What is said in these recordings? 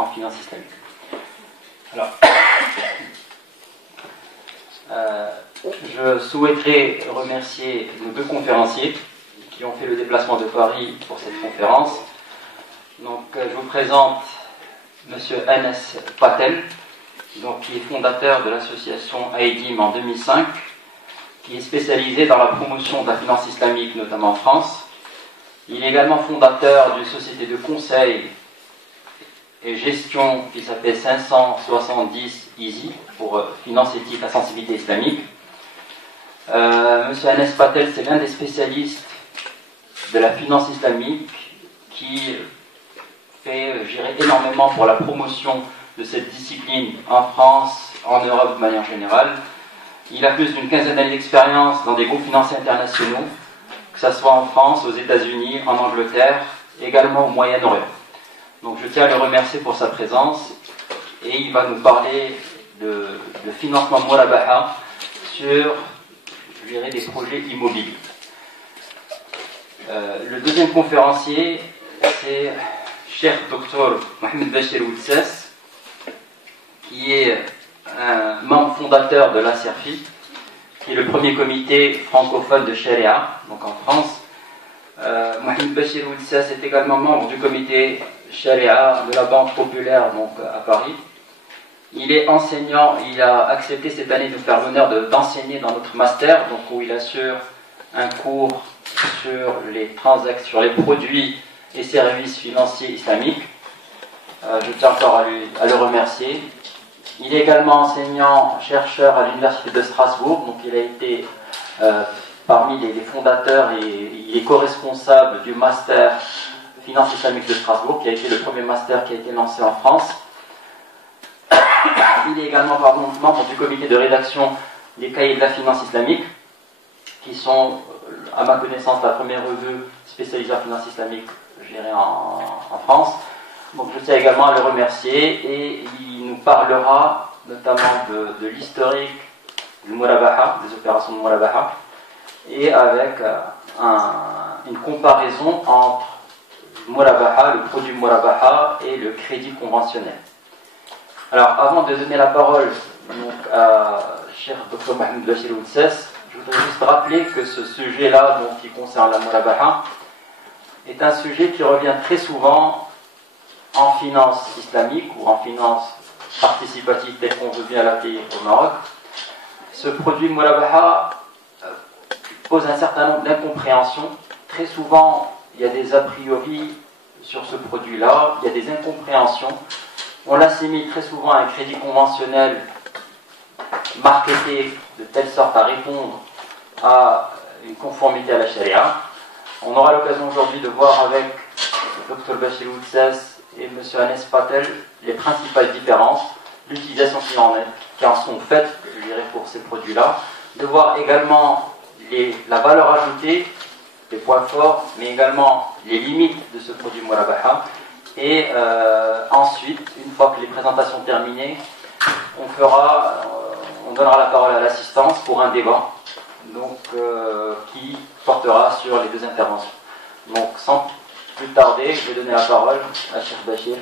en finance islamique. Alors, je souhaiterais remercier nos deux conférenciers qui ont fait le déplacement de Paris pour cette conférence. Donc, je vous présente M. Anas Patel, donc, qui est fondateur de l'association AIDIM en 2005, qui est spécialisé dans la promotion de la finance islamique, notamment en France. Il est également fondateur d'une société de conseil et gestion qui s'appelle 570 Easy pour finance éthique à sensibilité islamique. Monsieur Anas Patel, c'est l'un des spécialistes de la finance islamique qui fait, je dirais, énormément pour la promotion de cette discipline en France, en Europe de manière générale. Il a plus d'une quinzaine d'années d'expérience dans des groupes financiers internationaux, que ce soit en France, aux États-Unis, en Angleterre, également au Moyen-Orient. Donc je tiens à le remercier pour sa présence et il va nous parler de financement Murabaha sur, je dirais, des projets immobiliers. Le deuxième conférencier, c'est Cheikh Dr Mohamed Bachir Oudsas, qui est un membre fondateur de l'ASERFI, qui est le premier comité francophone de Sharia, donc en France. Mohamed Bachir Oudsas est également membre du comité Sharia de la Banque Populaire, donc à Paris. Il est enseignant, il a accepté cette année de nous faire l'honneur d'enseigner dans notre master, donc où il assure un cours sur les transactions, sur les produits et services financiers islamiques. Je tiens encore à le remercier. Il est également enseignant-chercheur à l'Université de Strasbourg, donc il a été parmi les fondateurs et il est co-responsable du master finance islamique de Strasbourg, qui a été le premier master qui a été lancé en France. Il est également membre du comité de rédaction des cahiers de la finance islamique, qui sont, à ma connaissance, la première revue spécialisée en finance islamique, je dirais, en France. Donc je tiens également à le remercier et il nous parlera notamment de l'historique du Murabaha, des opérations de Murabaha, et avec une comparaison entre Murabaha, le produit Murabaha et le crédit conventionnel. Alors avant de donner la parole donc, à Cheikh Dr Mohamed Bachir Oudsas, je voudrais juste rappeler que ce sujet-là, qui concerne la Murabaha, est un sujet qui revient très souvent en finance islamique ou en finance participative telle qu'on veut bien l'appeler au Maroc. Ce produit Murabaha pose un certain nombre d'incompréhensions. Très souvent, il y a des a priori sur ce produit-là, il y a des incompréhensions. On l'assimile très souvent à un crédit conventionnel marketé de telle sorte à répondre à une conformité à la charia. On aura l'occasion aujourd'hui de voir avec Dr Bachir Oudsas et M. Anas Patel les principales différences, l'utilisation qui en sont faites, je dirais, pour ces produits-là, de voir également la valeur ajoutée, les points forts, mais également les limites de ce produit Murabaha. Et ensuite, une fois que les présentations sont terminées, on donnera la parole à l'assistance pour un débat, donc qui portera sur les deux interventions. Donc, sans plus tarder, je vais donner la parole à Cheikh Bachir.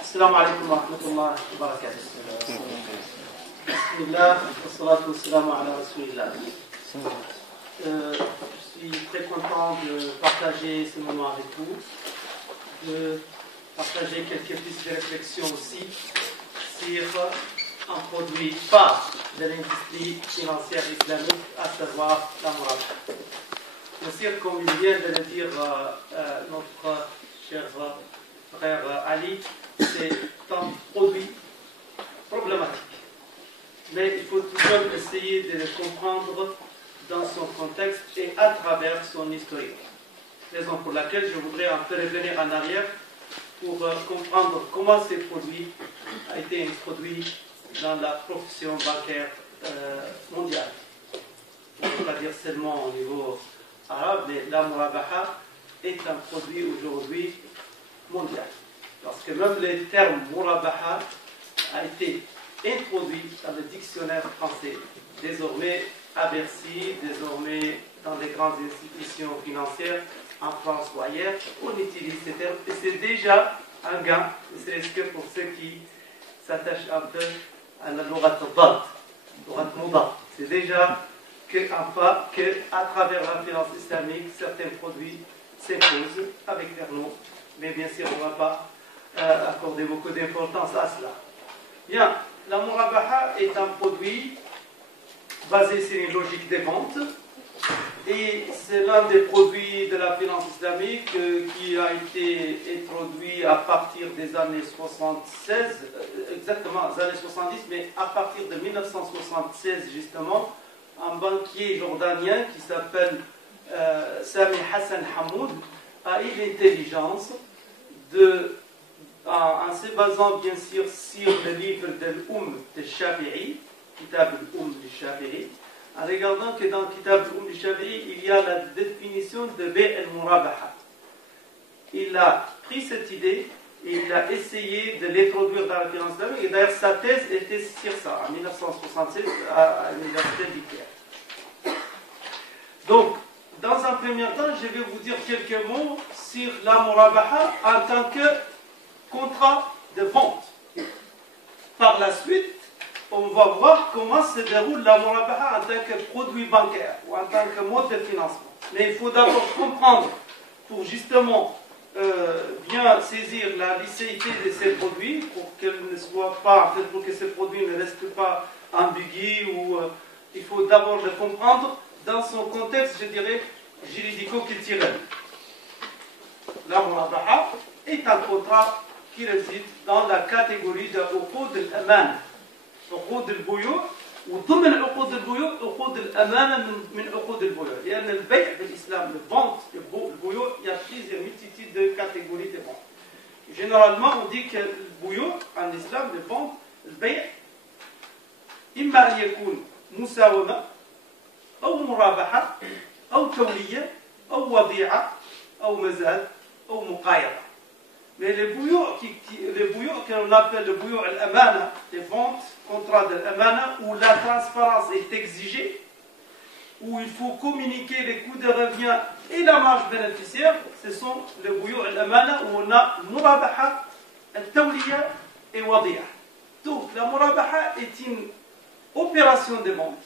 Assalamu alaikum wa rahmatullahi wa barakatuh. Bismillah, wa salatu wa salamu ala rasulillah. Je suis très content de partager ce moment avec vous, de partager quelques petites réflexions aussi sur un produit phare de l'industrie financière islamique, à savoir la Murabaha. Bien sûr, comme il vient de le dire notre cher frère Ali, c'est un produit problématique. Mais il faut toujours essayer de le comprendre dans son contexte et à travers son historique. Raison pour laquelle je voudrais un peu revenir en arrière pour comprendre comment ce produit a été introduit dans la profession bancaire mondiale. On ne peut pas dire seulement au niveau arabe, mais la Murabaha est un produit aujourd'hui mondial. Parce que même le terme murabaha a été introduit dans le dictionnaire français. Désormais à Bercy, désormais dans les grandes institutions financières, en France ou ailleurs, on utilise ces termes. Et c'est déjà un gain, ne serait-ce que pour ceux qui s'attachent un peu à la Lourat Bad, Lourat Mouda. C'est déjà qu'à travers la finance islamique, certains produits s'imposent avec leur nom. Mais bien sûr, on ne va pas accorder beaucoup d'importance à cela. Bien, la murabaha est un produit basé sur une logique des ventes. Et c'est l'un des produits de la finance islamique qui a été introduit à partir des années 76, exactement, les années 70, mais à partir de 1976 justement, un banquier jordanien qui s'appelle Sami Hassan Hamoud a eu l'intelligence en se basant bien sûr sur le livre de de Shafi'i, Kitab al-Umm de Shafi'i, en regardant que dans Kitab al-Umm Shafi'i, il y a la définition de Bay' al-Murabaha. Il a pris cette idée et il a essayé de l'introduire dans la finance islamique. Et d'ailleurs, sa thèse était sur ça, en 1976, à l'université d'Ikea. Donc, dans un premier temps, je vais vous dire quelques mots sur la Murabaha en tant que contrat de vente. Par la suite, on va voir comment se déroule la murabaha en tant que produit bancaire ou en tant que mode de financement. Mais il faut d'abord comprendre, pour justement bien saisir la licéité de ces produits, pour qu'elle ne soit pas, en fait, pour que ces produits ne restent pas ambigus, il faut d'abord le comprendre dans son contexte, je dirais, juridico-culturel. La murabaha est un contrat qui réside dans la catégorie de uqud al-aman. عقود البيوع وضمن عقود البيوع عقود الأمانة من عقود البيوع لأن البيع بالإسلام الvente البيوع il y a plusieurs multitudes de catégories de vente. Généralement on dit que البيوع en islam le vente البيع إما أن يكون مساومة أو مرابحة أو تولية أو وضيعة أو مزاد أو مقايضة. Mais les bouillons que l'on appelle le bouillon al-amana, les ventes, contrats de l'amana, où la transparence est exigée, où il faut communiquer les coûts de revient et la marge bénéficiaire, ce sont les bouillons al-amana où on a murabaha, al-tawliya et wadi'a. Donc la murabaha est une opération de vente,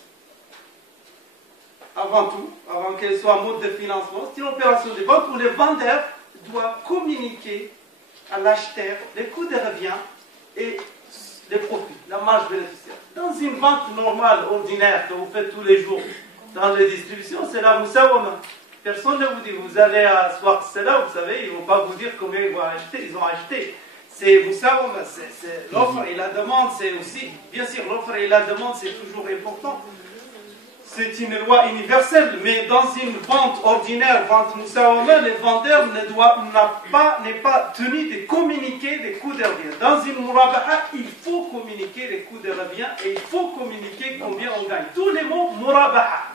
avant tout, avant qu'elle soit un mode de financement, c'est une opération de vente où les vendeurs doivent communiquer à l'acheteur les coûts de revient et les profits, la marge bénéficiaire. Dans une vente normale, ordinaire, que vous faites tous les jours dans les distributions, c'est la musawama. Personne ne vous dit, vous allez à Swaq Sela, vous savez, ils ne vont pas vous dire combien ils vont acheter, ils ont acheté. C'est musawama, c'est l'offre et la demande, c'est aussi, bien sûr, l'offre et la demande, c'est toujours important. C'est une loi universelle, mais dans une vente ordinaire, vente musawama, le vendeur n'est pas tenu de communiquer les coûts de revient. Dans une murabaha, il faut communiquer les coûts de revient et il faut communiquer combien on gagne. Tous les mots murabaha.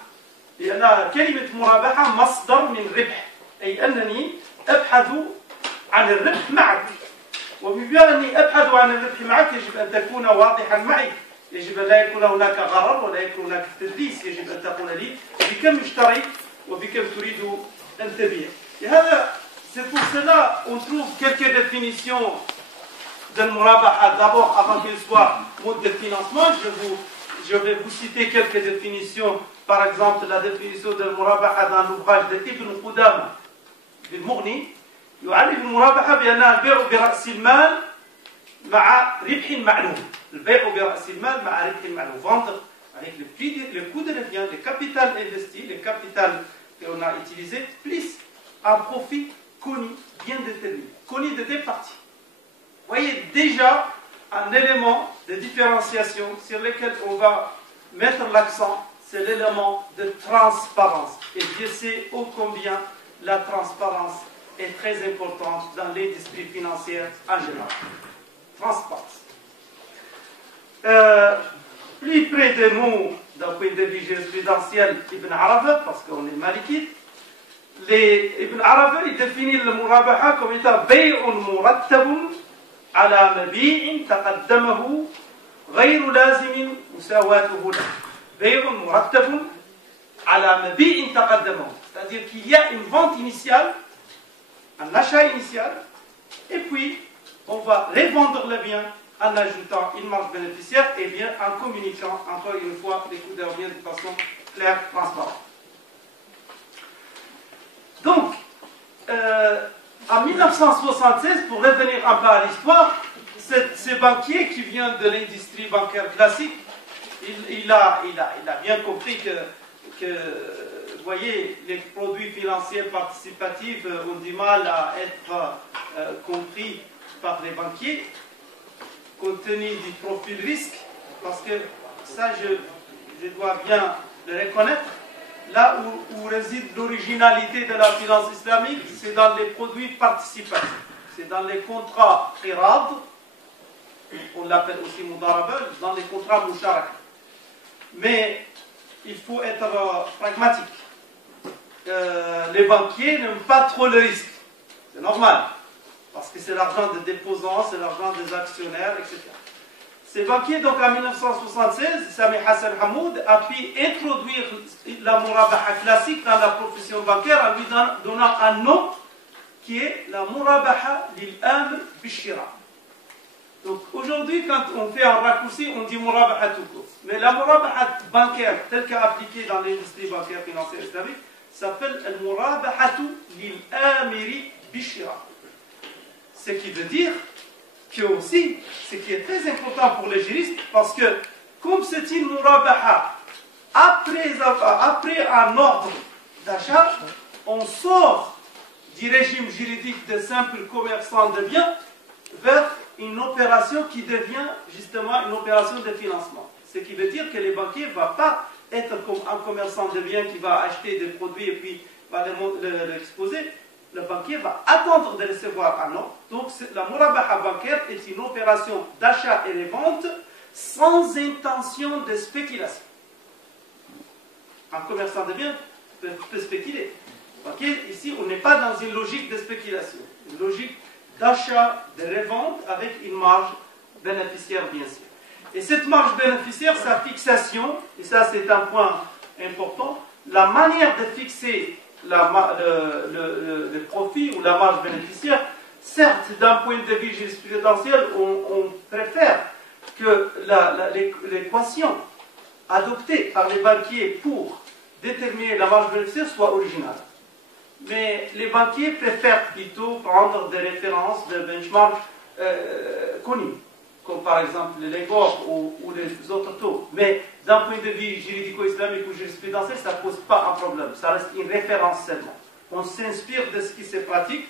لأن كلمة مرابحة مصدر من ربح أي أنني أبحث عن الربح معك وبما أني أبحث عن الربح معك يجب أن تكون واضحا معي يجب أن لا يكون هناك غرر ولا يكون هناك تدليس يجب أن تقول لي بكم اشتريت وبكم تريد أن تبيع لهذا c'est pour cela on trouve quelques définitions de murabaha d'abord avant qu'il soit mode de financement je vais vous citer quelques définitions. Par exemple, la définition de murabaha dans l'ouvrage de Ibn Qudama, بالمغني يعرف المرابحة بأنها البيع برأس المال مع ربح معلوم. البيع برأس المال مع ربح معلوم. Vendre avec le coût de revient, le capital investi, le capital qu'on a utilisé, plus un profit connu, bien déterminé, connu de deux parties. Vous voyez déjà un élément de différenciation sur lequel on va mettre l'accent, c'est l'élément de transparence. Et Dieu sait ô combien la transparence est très importante dans l'industrie financière en général. Transparence. Plus près de nous, d'un point de vue jurisprudentiel, Ibn Arafa, parce qu'on est malikite, Ibn Arafa, il définit le murabaha comme étant bay'un murattabun على مبيع تقدمه غير لازم مساواته له. بيع مرتب على مبيع تقدمه. C'est-à-dire qu'il y a une vente initiale, un achat initial, et puis on va revendre le bien en ajoutant une marge bénéficiaire et bien en communiquant encore une fois les coûts de revient de façon claire, transparente. Donc, en 1976, pour revenir un peu à l'histoire, ce banquier qui vient de l'industrie bancaire classique, il a bien compris que, vous voyez, les produits financiers participatifs ont du mal à être compris par les banquiers, compte tenu du profil risque, parce que ça, je dois bien le reconnaître. Là où réside l'originalité de la finance islamique, c'est dans les produits participatifs. C'est dans les contrats qirad, on l'appelle aussi mudaraba, dans les contrats musharaka. Mais il faut être pragmatique. Les banquiers n'aiment pas trop le risque. C'est normal. Parce que c'est l'argent des déposants, c'est l'argent des actionnaires, etc. Ces banquiers, donc en 1976, Sami Hassan Hamoud a pu introduire la murabaha classique dans la profession bancaire en lui donnant un nom qui est la murabaha lil-amr bishira. Donc aujourd'hui, quand on fait un raccourci, on dit murabaha tout court. Mais la murabaha bancaire, telle qu'appliquée dans l'industrie bancaire financière islamique, s'appelle al murabahatu lil-amiri bishira. Ce qui veut dire que aussi, ce qui est très important pour les juristes, parce que comme c'est une murabaha, après un ordre d'achat, on sort du régime juridique de simples commerçants de biens vers une opération qui devient justement une opération de financement. Ce qui veut dire que les banquiers ne vont pas être comme un commerçant de biens qui va acheter des produits et puis va l'exposer. Le banquier va attendre de recevoir un ordre. Donc la murabaha bancaire est une opération d'achat et de vente sans intention de spéculation. Un commerçant de biens peut spéculer. Banquier, ici, on n'est pas dans une logique de spéculation. Une logique d'achat, de revente avec une marge bénéficiaire, bien sûr. Et cette marge bénéficiaire, sa fixation, et ça c'est un point important, la manière de fixer le profit ou la marge bénéficiaire, certes, d'un point de vue jurisprudentiel, on préfère que l'équation adoptée par les banquiers pour déterminer la marge bénéficiaire soit originale. Mais les banquiers préfèrent plutôt prendre des références, des benchmarks connus, comme par exemple les LIBOR ou les autres taux. Mais d'un point de vue juridico-islamique ou jurisprudentiel, ça ne pose pas un problème. Ça reste une référence seulement. On s'inspire de ce qui se pratique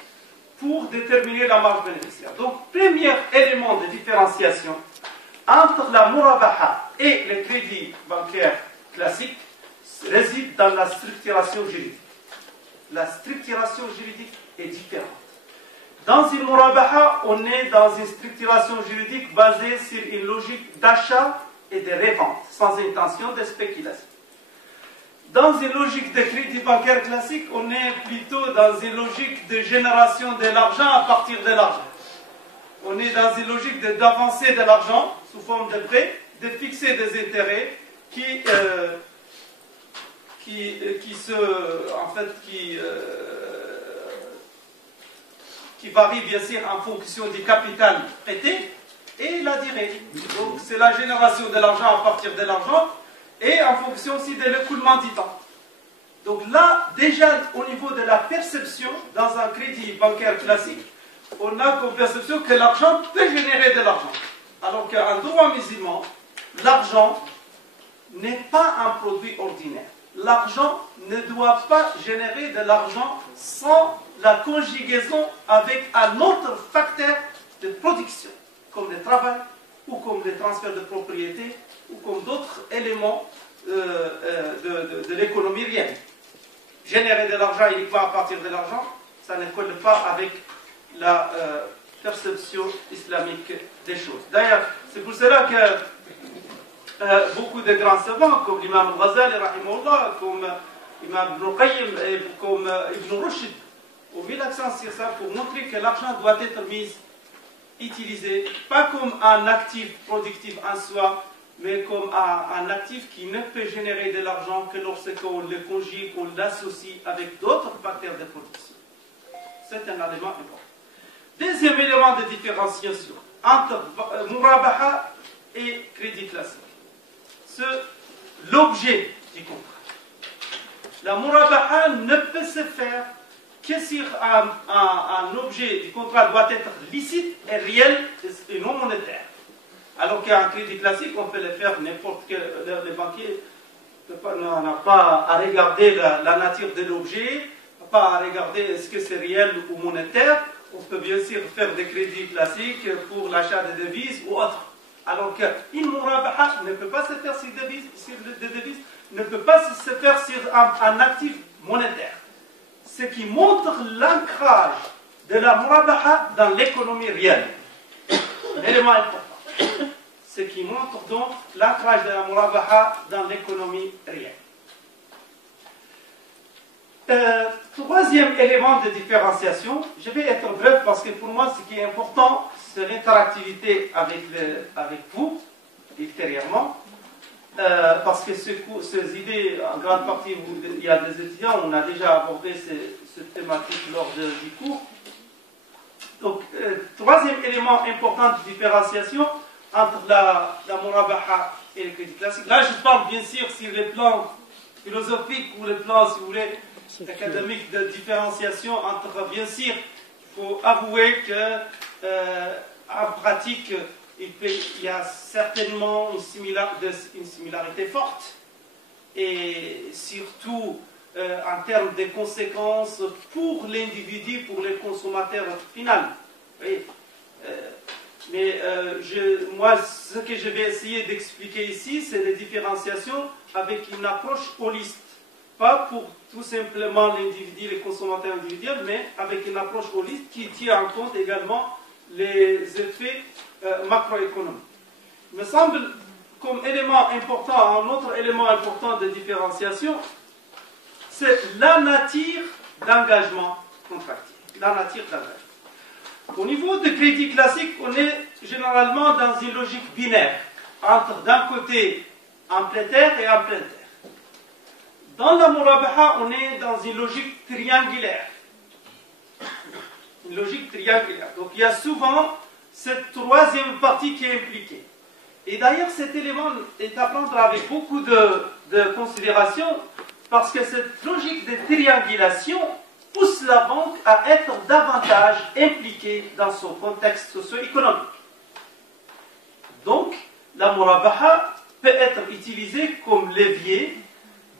pour déterminer la marge bénéficiaire. Donc, premier élément de différenciation entre la murabaha et le crédit bancaire classique réside dans la structuration juridique. La structuration juridique est différente. Dans une murabaha, on est dans une structuration juridique basée sur une logique d'achat et de revente, sans intention de spéculation. Dans une logique de crédit bancaire classique, on est plutôt dans une logique de génération de l'argent à partir de l'argent. On est dans une logique d'avancer de l'argent sous forme de prêt, de fixer des intérêts qui varie bien sûr en fonction du capital prêté et la durée. Donc c'est la génération de l'argent à partir de l'argent et en fonction aussi de l'écoulement du temps. Donc là, déjà au niveau de la perception, dans un crédit bancaire classique, on a comme perception que l'argent peut générer de l'argent. Alors qu'en droit musulman, l'argent n'est pas un produit ordinaire. L'argent ne doit pas générer de l'argent sans la conjugaison avec un autre facteur de production, comme le travail, ou comme le transfert de propriété, ou comme d'autres éléments de l'économie réelle. Générer de l'argent uniquement à partir de l'argent, ça ne colle pas avec la perception islamique des choses. D'ailleurs, c'est pour cela que beaucoup de grands savants, comme l'imam al-Ghazali, comme l'imam Ibn Qayyim et comme Ibn Rushd, ont mis l'accent sur ça pour montrer que l'argent doit être mis utilisé pas comme un actif productif en soi, mais comme un actif qui ne peut générer de l'argent que lorsqu'on le conjugue, on l'associe avec d'autres facteurs de production. C'est un élément important. Deuxième élément de différenciation entre Murabaha et crédit classique, c'est l'objet du contrat. La Murabaha ne peut se faire que si un objet du contrat doit être licite et réel et non monétaire. Alors qu'un crédit classique, on peut le faire n'importe quel. Les banquiers n'ont pas à regarder la nature de l'objet, pas à regarder est-ce que c'est réel ou monétaire. On peut bien sûr faire des crédits classiques pour l'achat de devises ou autre. Alors qu'une Murabaha ne peut pas se faire sur des devises, ne peut pas se faire sur un actif monétaire. Ce qui montre l'ancrage de la Murabaha dans l'économie réelle. L'élément important. Ce qui montre donc l'ancrage de la Murabaha dans l'économie réelle. Troisième élément de différenciation, je vais être bref parce que pour moi ce qui est important, c'est l'interactivité avec vous, ultérieurement. Parce que ces idées, en grande partie, il y a des étudiants, on a déjà abordé cette thématique lors du cours. Donc, troisième élément important de différenciation entre la Murabaha et le crédit classique. Là, je parle bien sûr sur les plans philosophiques ou les plans, si vous voulez, académiques de différenciation entre, bien sûr, il faut avouer que en pratique, il y a certainement une similarité forte, et surtout en termes de conséquences pour l'individu, pour le consommateur final. Oui. Mais moi, ce que je vais essayer d'expliquer ici, c'est les différenciations avec une approche holiste. Pas pour tout simplement l'individu, les consommateurs individuels, mais avec une approche holiste qui tient en compte également les effets macroéconomiques. Il me semble, comme élément important, un autre élément important de différenciation, c'est la nature d'engagement contractuel. La nature d'engagement. Au niveau de crédit classique, on est généralement dans une logique binaire, entre d'un côté en plein terre et en plein terre. Dans la Murabaha, on est dans une logique triangulaire. Une logique triangulaire. Donc il y a souvent cette troisième partie qui est impliquée. Et d'ailleurs, cet élément est à prendre avec beaucoup de considération, parce que cette logique de triangulation pousse la banque à être davantage impliquée dans son contexte socio-économique. Donc, la Murabaha peut être utilisée comme levier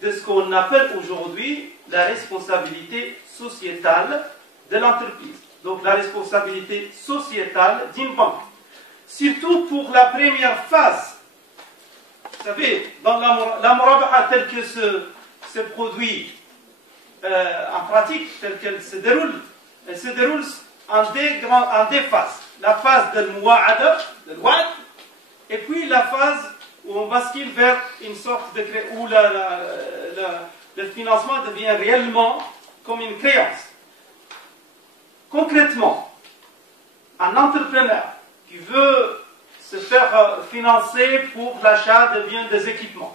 de ce qu'on appelle aujourd'hui la responsabilité sociétale de l'entreprise. Donc la responsabilité sociétale d'une banque. Surtout pour la première phase. Vous savez, dans la Murabaha telle que se produit en pratique, telle qu'elle se déroule, elle se déroule en deux phases. La phase de l'Muwa'ada, de l'Wa'd, et puis la phase où on bascule vers une sorte de où le financement devient réellement comme une créance. Concrètement, un entrepreneur qui veut se faire financer pour l'achat de biens, des équipements,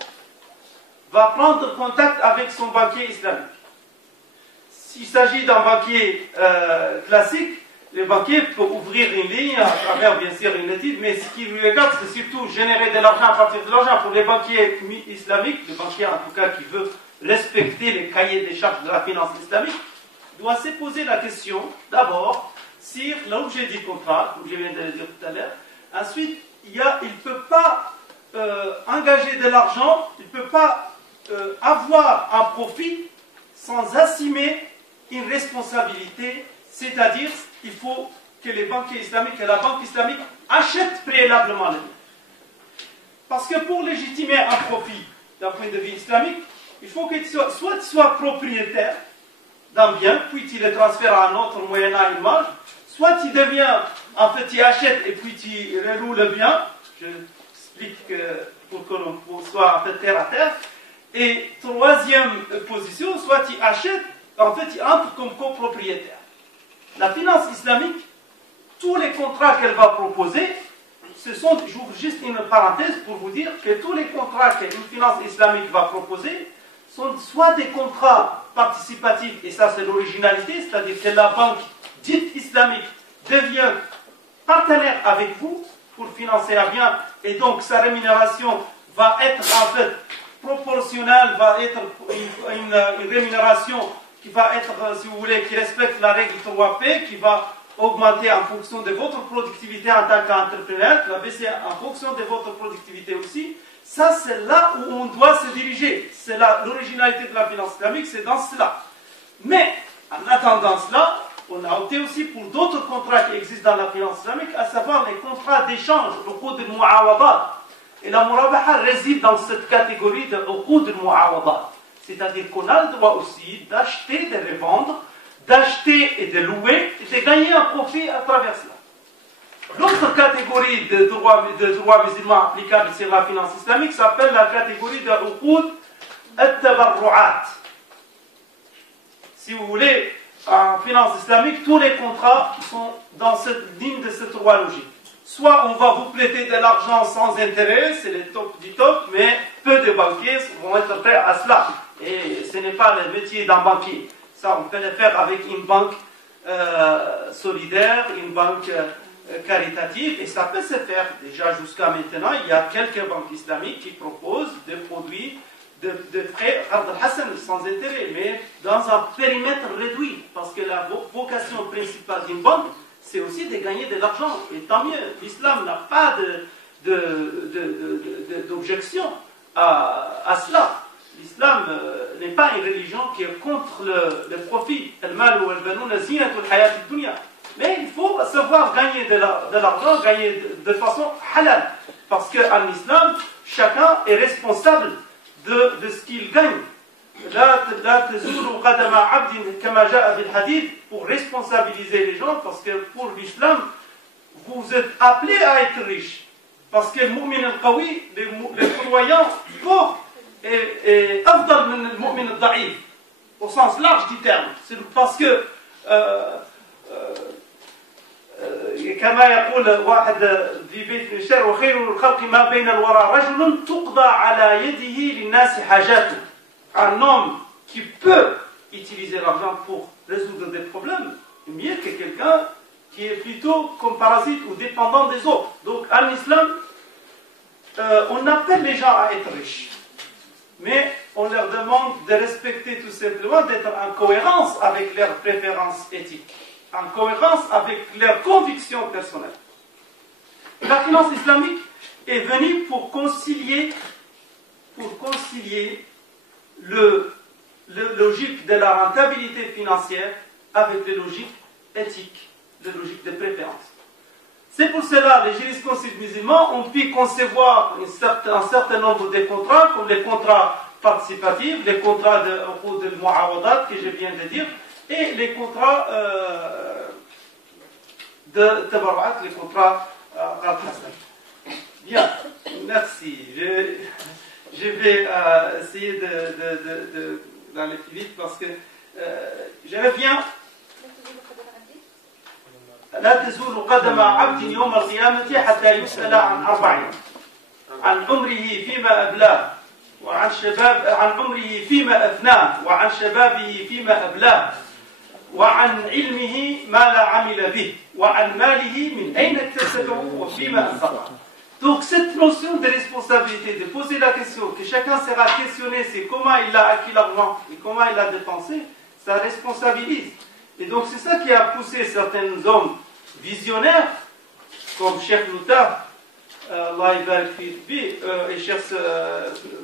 va prendre contact avec son banquier islamique. S'il s'agit d'un banquier classique, le banquier peut ouvrir une ligne à travers, bien sûr, une étude, mais ce qui lui regarde, c'est surtout générer de l'argent à partir de l'argent. Pour les banquiers islamiques, le banquier en tout cas qui veut respecter les cahiers des charges de la finance islamique, doit se poser la question, d'abord, sur l'objet du contrat, comme je viens de le dire tout à l'heure. Ensuite, il ne peut pas engager de l'argent, il ne peut pas avoir un profit sans assumer une responsabilité, c'est-à-dire il faut que les banquiers islamiques et la banque islamique achètent préalablement le bien. Parce que pour légitimer un profit d'un point de vue islamique, il faut que soit tu sois propriétaire d'un bien, puis tu le transfères à un autre moyennant une marge, soit tu deviens, en fait, tu achètes et puis tu reloues le bien. Je explique pour que l'on soit en fait terre à terre. Et troisième position, soit tu achètes, en fait, tu entres comme copropriétaire. La finance islamique tous les contrats qu'elle va proposer, j'ouvre juste une parenthèse pour vous dire que tous les contrats qu'une finance islamique va proposer sont soit des contrats participatifs, et ça c'est l'originalité, c'est-à-dire que la banque dite islamique devient partenaire avec vous pour financer un bien, et donc sa rémunération va être en fait proportionnelle, va être une rémunération qui va être, si vous voulez, qui respecte la règle 3P, qui va augmenter en fonction de votre productivité en tant qu'entrepreneur, qui va baisser en fonction de votre productivité aussi. Ça, c'est là où on doit se diriger. C'est l'originalité de la finance islamique, c'est dans cela. Mais, en attendant cela, on a opté aussi pour d'autres contrats qui existent dans la finance islamique, à savoir les contrats d'échange, le coût de mu'awadat. Et la murabaha réside dans cette catégorie de coût de mu'awadat. C'est-à-dire qu'on a le droit aussi d'acheter, de revendre, d'acheter et de louer, et de gagner un profit à travers cela. L'autre catégorie de droits musulmans applicables sur la finance islamique s'appelle la catégorie de uqud al-tabarru'at. Si vous voulez, en finance islamique, tous les contrats sont dans cette ligne de ces trois logiques. Soit on va vous prêter de l'argent sans intérêt, c'est le top du top, mais peu de banquiers vont être prêts à cela. Et ce n'est pas le métier d'un banquier. Ça, on peut le faire avec une banque solidaire, une banque caritative, et ça peut se faire. Déjà jusqu'à maintenant, il y a quelques banques islamiques qui proposent des produits de prêts sans intérêt, mais dans un périmètre réduit, parce que la vocation principale d'une banque, c'est aussi de gagner de l'argent, et tant mieux. L'islam n'a pas d'objection à cela. L'islam n'est pas une religion qui est contre le profit. Mais il faut savoir gagner de l'argent, gagner de façon halal. Parce qu'en islam, chacun est responsable de ce qu'il gagne. Pour responsabiliser les gens, parce que pour l'islam, vous êtes appelés à être riches. Parce que le mu'min al-qawi, les croyants pauvres, est afdal min al-mu'min al-da'if, au sens large du terme. C'est parce que كما يقول واحد في بيت من الشعر وخير الخلق ما بين الورى رجل تقضى على يده للناس حاجاته. Un homme qui peut utiliser l'argent pour résoudre des problèmes est mieux que quelqu'un qui est plutôt comme parasite ou dépendant des autres. Donc en islam, on appelle les gens à être riches, mais on leur demande de respecter tout simplement, d'être en cohérence avec leurs préférences éthiques, en cohérence avec leurs convictions personnelles. La finance islamique est venue pour concilier le logique de la rentabilité financière avec les logiques éthiques, les logiques de préférence. C'est pour cela que les jurisconsultes musulmans ont pu concevoir un certain nombre de contrats, comme les contrats participatifs, les contrats de mu'awadat que je viens de dire, et les contrats de tabarru'at, les contrats al-hasan. Bien, merci. Je vais essayer d'aller plus vite parce que je reviens. لا تزول قدم عبد يوم القيامة حتى يسأل عن أربع: عن عمره فيما أبلاه، عن عمره فيما أفناه، وعن شبابه فيما أبلاه، وعن علمه ما لا عمل به، وعن ماله من أين اكتسبه وفيما أنفقه. Donc cette notion de responsabilité, de poser la question, que chacun sera questionné, c'est comment il a acquis l'argent et comment il a dépensé, ça responsabilise. Et donc c'est ça qui a poussé certains hommes visionnaires, comme Cheikh Louta, Allah et Cheikh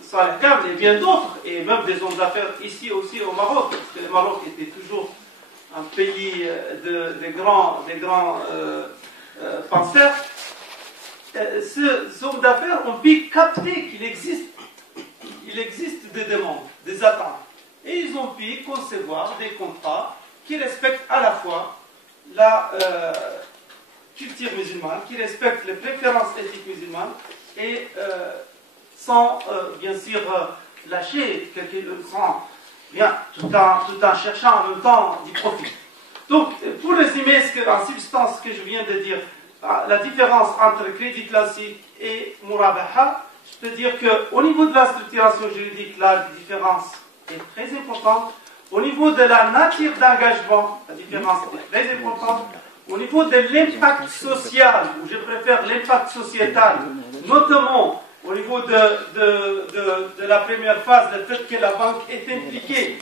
Saleh Kamel, et bien d'autres, et même des hommes d'affaires ici aussi au Maroc, parce que le Maroc était toujours un pays des grands penseurs. Ces hommes d'affaires ont pu capter qu'il existe des demandes, des attentes. Et ils ont pu concevoir des contrats qui respectent à la fois la culture musulmane, qui respectent les préférences éthiques musulmanes, et sans, bien sûr, lâcher tout en cherchant en même temps du profit. Donc, pour résumer en substance ce que je viens de dire, la différence entre crédit classique et Murabaha, je peux dire qu'au niveau de la structuration juridique, la différence est très importante. Au niveau de la nature d'engagement, la différence est très importante. Au niveau de l'impact social, ou je préfère l'impact sociétal, notamment au niveau de la première phase, le fait que la banque est impliquée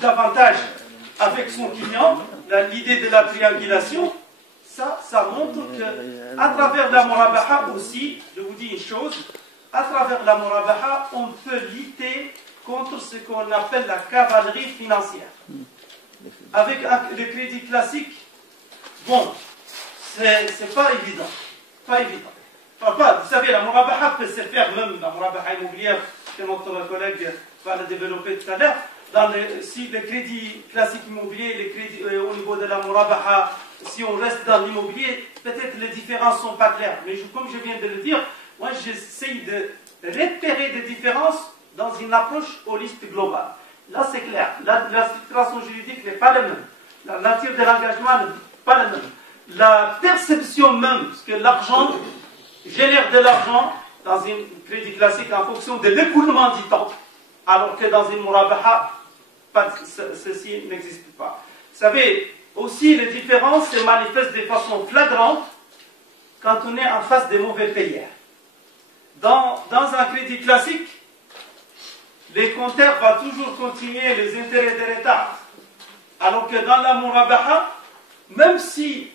davantage avec son client, l'idée de la triangulation, ça montre qu'à travers la Murabaha aussi, je vous dis une chose, à travers la Murabaha, on peut lutter contre ce qu'on appelle la cavalerie financière. Avec le crédit classique, bon, c'est pas évident. Pas évident. Enfin, vous savez, la Murabaha peut se faire même, la Murabaha immobilière, que notre collègue va le développer tout à l'heure, si le crédit classique immobilier, les crédits au niveau de la Murabaha, si on reste dans l'immobilier, peut-être les différences ne sont pas claires. Mais comme je viens de le dire, moi j'essaie de repérer des différences dans une approche holiste globale. Là c'est clair, la structuration juridique n'est pas la même. La nature de l'engagement n'est pas la même. La perception même, parce que l'argent génère de l'argent dans un crédit classique en fonction de l'écoulement du temps, alors que dans une Murabaha, ceci n'existe pas. Vous savez, aussi les différences se manifestent de façon flagrante quand on est en face des mauvais payeurs. Dans un crédit classique, les compteurs vont toujours continuer les intérêts de retard. Alors que dans la Murabaha, même si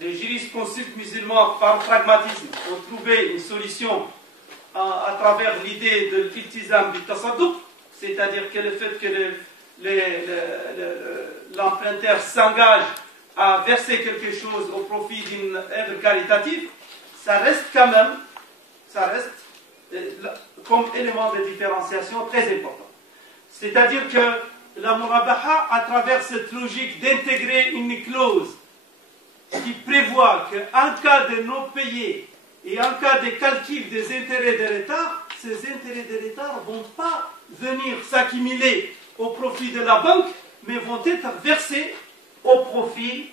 les jurisconsultes musulmans, par pragmatisme, ont trouvé une solution à travers l'idée de l'iltizam bit-tasadduq, c'est-à-dire que le fait que l'emprunteur s'engage à verser quelque chose au profit d'une œuvre caritative, ça reste quand même, comme élément de différenciation très important. C'est-à-dire que la Murabaha, à travers cette logique d'intégrer une clause qui prévoit qu'en cas de non payé et en cas de calcul des intérêts de retard, ces intérêts de retard ne vont pas venir s'accumuler au profit de la banque, mais vont être versés au profit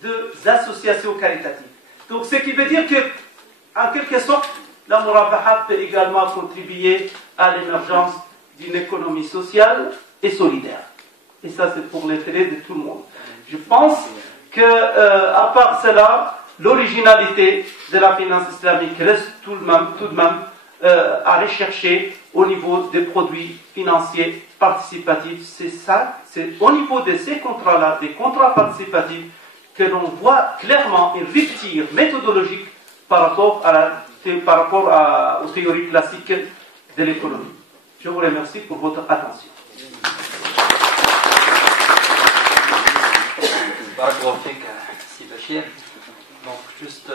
des associations caritatives. Donc, ce qui veut dire qu'en quelque sorte, la Murabaha peut également contribuer à l'émergence d'une économie sociale et solidaire. Et ça, c'est pour l'intérêt de tout le monde. Je pense à part cela, l'originalité de la finance islamique reste tout de même à rechercher au niveau des produits financiers participatifs. C'est ça, c'est au niveau de ces contrats-là, des contrats participatifs, que l'on voit clairement une rupture méthodologique par rapport aux théories classiques de l'économie. Je vous remercie pour votre attention. Merci Bachir. Donc juste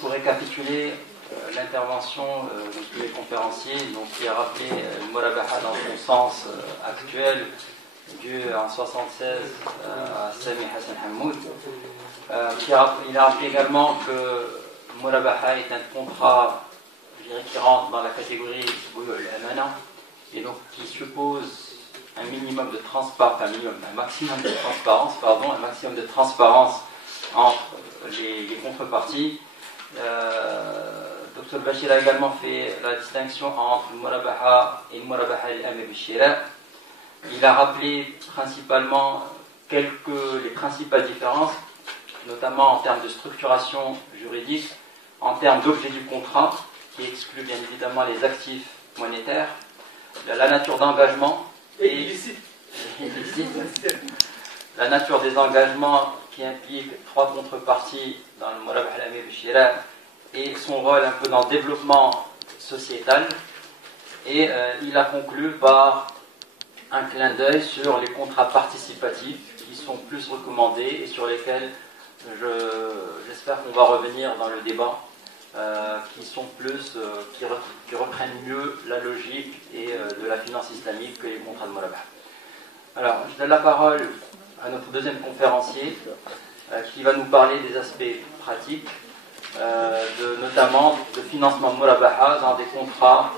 pour récapituler l'intervention de tous les conférenciers, donc, qui a rappelé le Murabaha dans son sens actuel, dû en 1976 à Sami Hassan Hammoud. Il a rappelé également que Murabaha est un contrat, je dirais, qui rentre dans la catégorie Amana, et donc qui suppose un minimum de transparence, un maximum de transparence, un maximum de transparence entre les contreparties. Dr Bachir a également fait la distinction entre le Murabaha et le Murabaha al-Amr bil-Shira. Il a rappelé principalement les principales différences, notamment en termes de structuration juridique, en termes d'objet du contrat, qui exclut bien évidemment les actifs monétaires, la nature d'engagement et illicite. La nature des engagements qui implique 3 contreparties dans le Murabaha al-Amr bil-Shira et son rôle un peu dans le développement sociétal. Et il a conclu par un clin d'œil sur les contrats participatifs qui sont plus recommandés et sur lesquels j'espère qu'on va revenir dans le débat, qui reprennent mieux la logique de la finance islamique que les contrats de Murabaha. Alors, je donne la parole à notre deuxième conférencier qui va nous parler des aspects pratiques, notamment de financement de Murabaha dans des contrats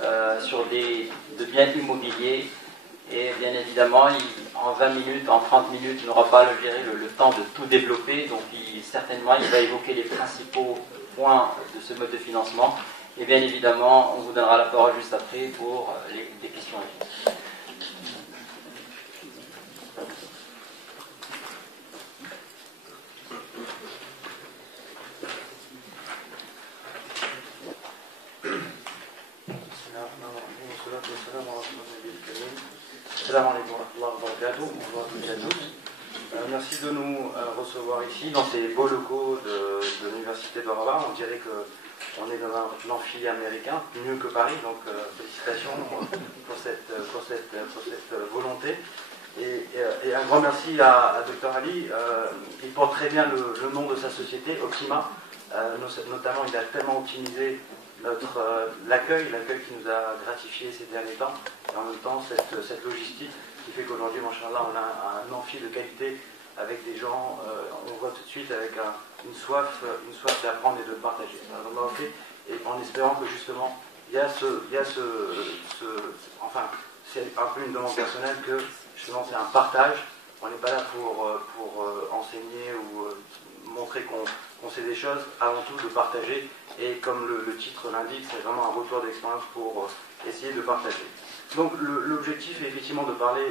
de biens immobiliers Et bien évidemment, en 20 minutes, en 30 minutes, il n'aura pas le temps de tout développer. Donc certainement, il va évoquer les principaux points de ce mode de financement. Et bien évidemment, on vous donnera la parole juste après pour des questions-réponses. Merci de nous recevoir ici, dans ces beaux locaux de l'Université de Rabat. On dirait qu'on est dans un amphi américain, mieux que Paris, donc félicitations pour cette volonté. Et un grand merci à Dr Ali. Il porte très bien le nom de sa société, Optima. Notamment, il a tellement optimisé l'accueil qui nous a gratifié ces derniers temps, et en même temps cette logistique qui fait qu'aujourd'hui, machallah, on a un amphi de qualité avec des gens, on voit tout de suite avec une soif d'apprendre et de partager. Et en espérant que justement, enfin, c'est un peu une demande personnelle que justement c'est un partage. On n'est pas là pour enseigner ou montrer qu'on sait des choses, avant tout de partager. Et comme le titre l'indique, c'est vraiment un retour d'expérience pour essayer de partager. Donc l'objectif est effectivement de parler,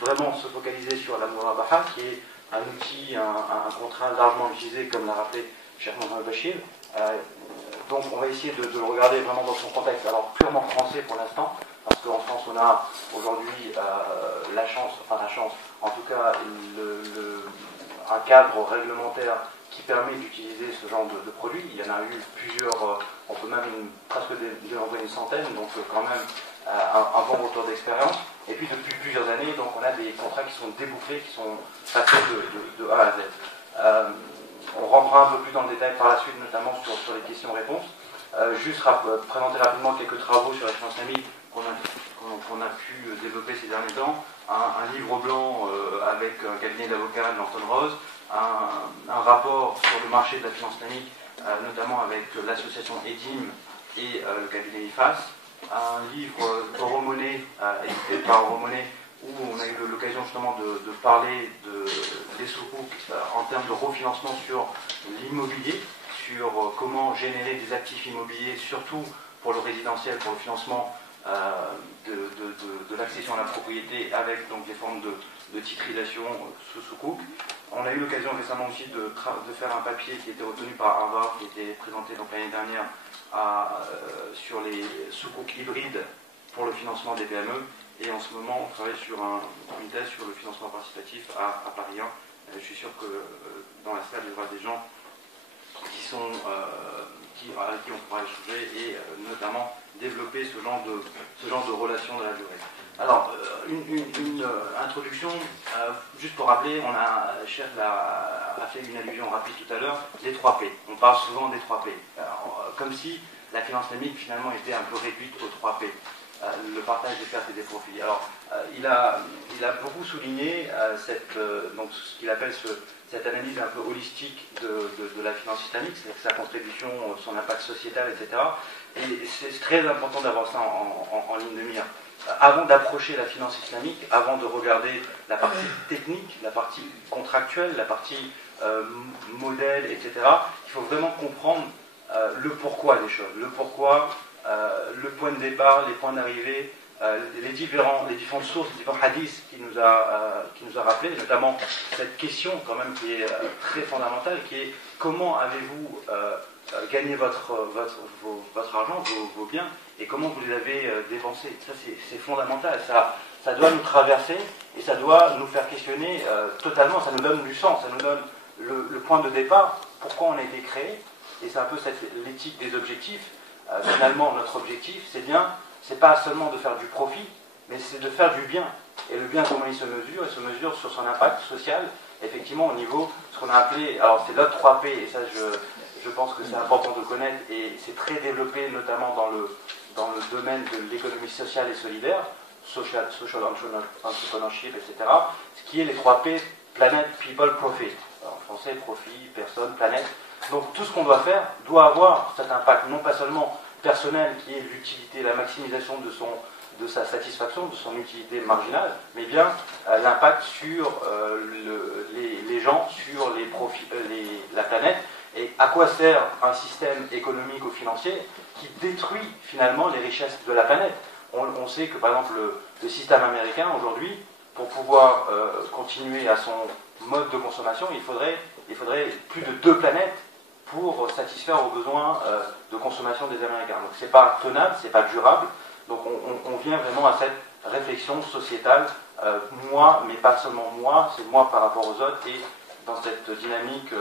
vraiment se focaliser sur la Murabaha, qui est un outil, un contrat largement utilisé, comme l'a rappelé Cheikh Mohamed Bachir. Donc on va essayer de le regarder vraiment dans son contexte, alors purement français pour l'instant, parce qu'en France on a aujourd'hui la chance, en tout cas un cadre réglementaire qui permet d'utiliser ce genre de produits. Il y en a eu plusieurs, on peut même presque dénombrer une centaine, donc quand même un bon retour d'expérience. Et puis depuis plusieurs années, donc on a des contrats qui sont débouclés, qui sont passés de A à Z. On rentrera un peu plus dans le détail par la suite, notamment sur les questions-réponses. Juste présenter rapidement quelques travaux sur la finance islamique qu'on a pu développer ces derniers temps. Un livre blanc avec un cabinet d'avocats de Norton Rose, un rapport sur le marché de la finance islamique, notamment avec l'association EDIM et le cabinet IFAS, un livre Euromoney, édité par Euromoney, où on a eu l'occasion justement de parler des soukouks en termes de refinancement sur l'immobilier, sur comment générer des actifs immobiliers, surtout pour le résidentiel, pour le financement de l'accession à la propriété, avec donc des formes de titrisation sous soukouk. On a eu l'occasion récemment aussi de faire un papier qui était retenu par Harvard, qui était présenté l'année dernière sur les soukouks hybrides pour le financement des PME. Et en ce moment, on travaille sur une thèse sur le financement participatif à Paris 1. Je suis sûr que dans la salle, il y aura des gens avec qui on pourra échanger et notamment développer ce genre de relation dans la durée. Alors, une introduction, juste pour rappeler, Cheikh a fait une allusion rapide tout à l'heure, les 3 P. On parle souvent des 3 P. Alors, comme si la finance islamique finalement était un peu réduite aux 3 P. Le partage des pertes et des profits. Alors, il a beaucoup souligné donc, ce qu'il appelle cette analyse un peu holistique de la finance islamique, c'est-à-dire sa contribution, son impact sociétal, etc. Et c'est très important d'avoir ça en ligne de mire. Avant d'approcher la finance islamique, avant de regarder la partie technique, la partie contractuelle, la partie modèle, etc., il faut vraiment comprendre le pourquoi des choses, le pourquoi, le point de départ, les points d'arrivée, les différentes sources, les différents hadiths qui nous a rappelé, notamment cette question quand même qui est très fondamentale, qui est comment avez-vous gagné votre argent, vos biens, et comment vous les avez dépensés. Ça c'est fondamental, ça doit nous traverser et ça doit nous faire questionner totalement, ça nous donne du sens, ça nous donne le point de départ, pourquoi on a été créé, et c'est un peu l'éthique des objectifs. Finalement, notre objectif, c'est pas seulement de faire du profit, mais c'est de faire du bien. Et le bien, comment il se mesure? Il se mesure sur son impact social, effectivement, au niveau, ce qu'on a appelé, alors c'est l'autre 3P, et ça je pense que c'est important de connaître, et c'est très développé, notamment dans le domaine de l'économie sociale et solidaire, social entrepreneurship, etc., ce qui est les 3P, planète, people, profit. Alors, en français, profit, personne, planète. Donc tout ce qu'on doit faire doit avoir cet impact, non pas seulement personnel, qui est l'utilité, la maximisation de sa satisfaction, de son utilité marginale, mais bien l'impact sur les gens, sur les profits, la planète, et à quoi sert un système économique ou financier qui détruit finalement les richesses de la planète. On sait que par exemple le système américain aujourd'hui, pour pouvoir continuer à son mode de consommation, il faudrait plus de 2 planètes pour satisfaire aux besoins de consommation des Américains. Donc c'est pas tenable, c'est pas durable. Donc on vient vraiment à cette réflexion sociétale, moi, mais pas seulement moi, c'est moi par rapport aux autres, et dans cette dynamique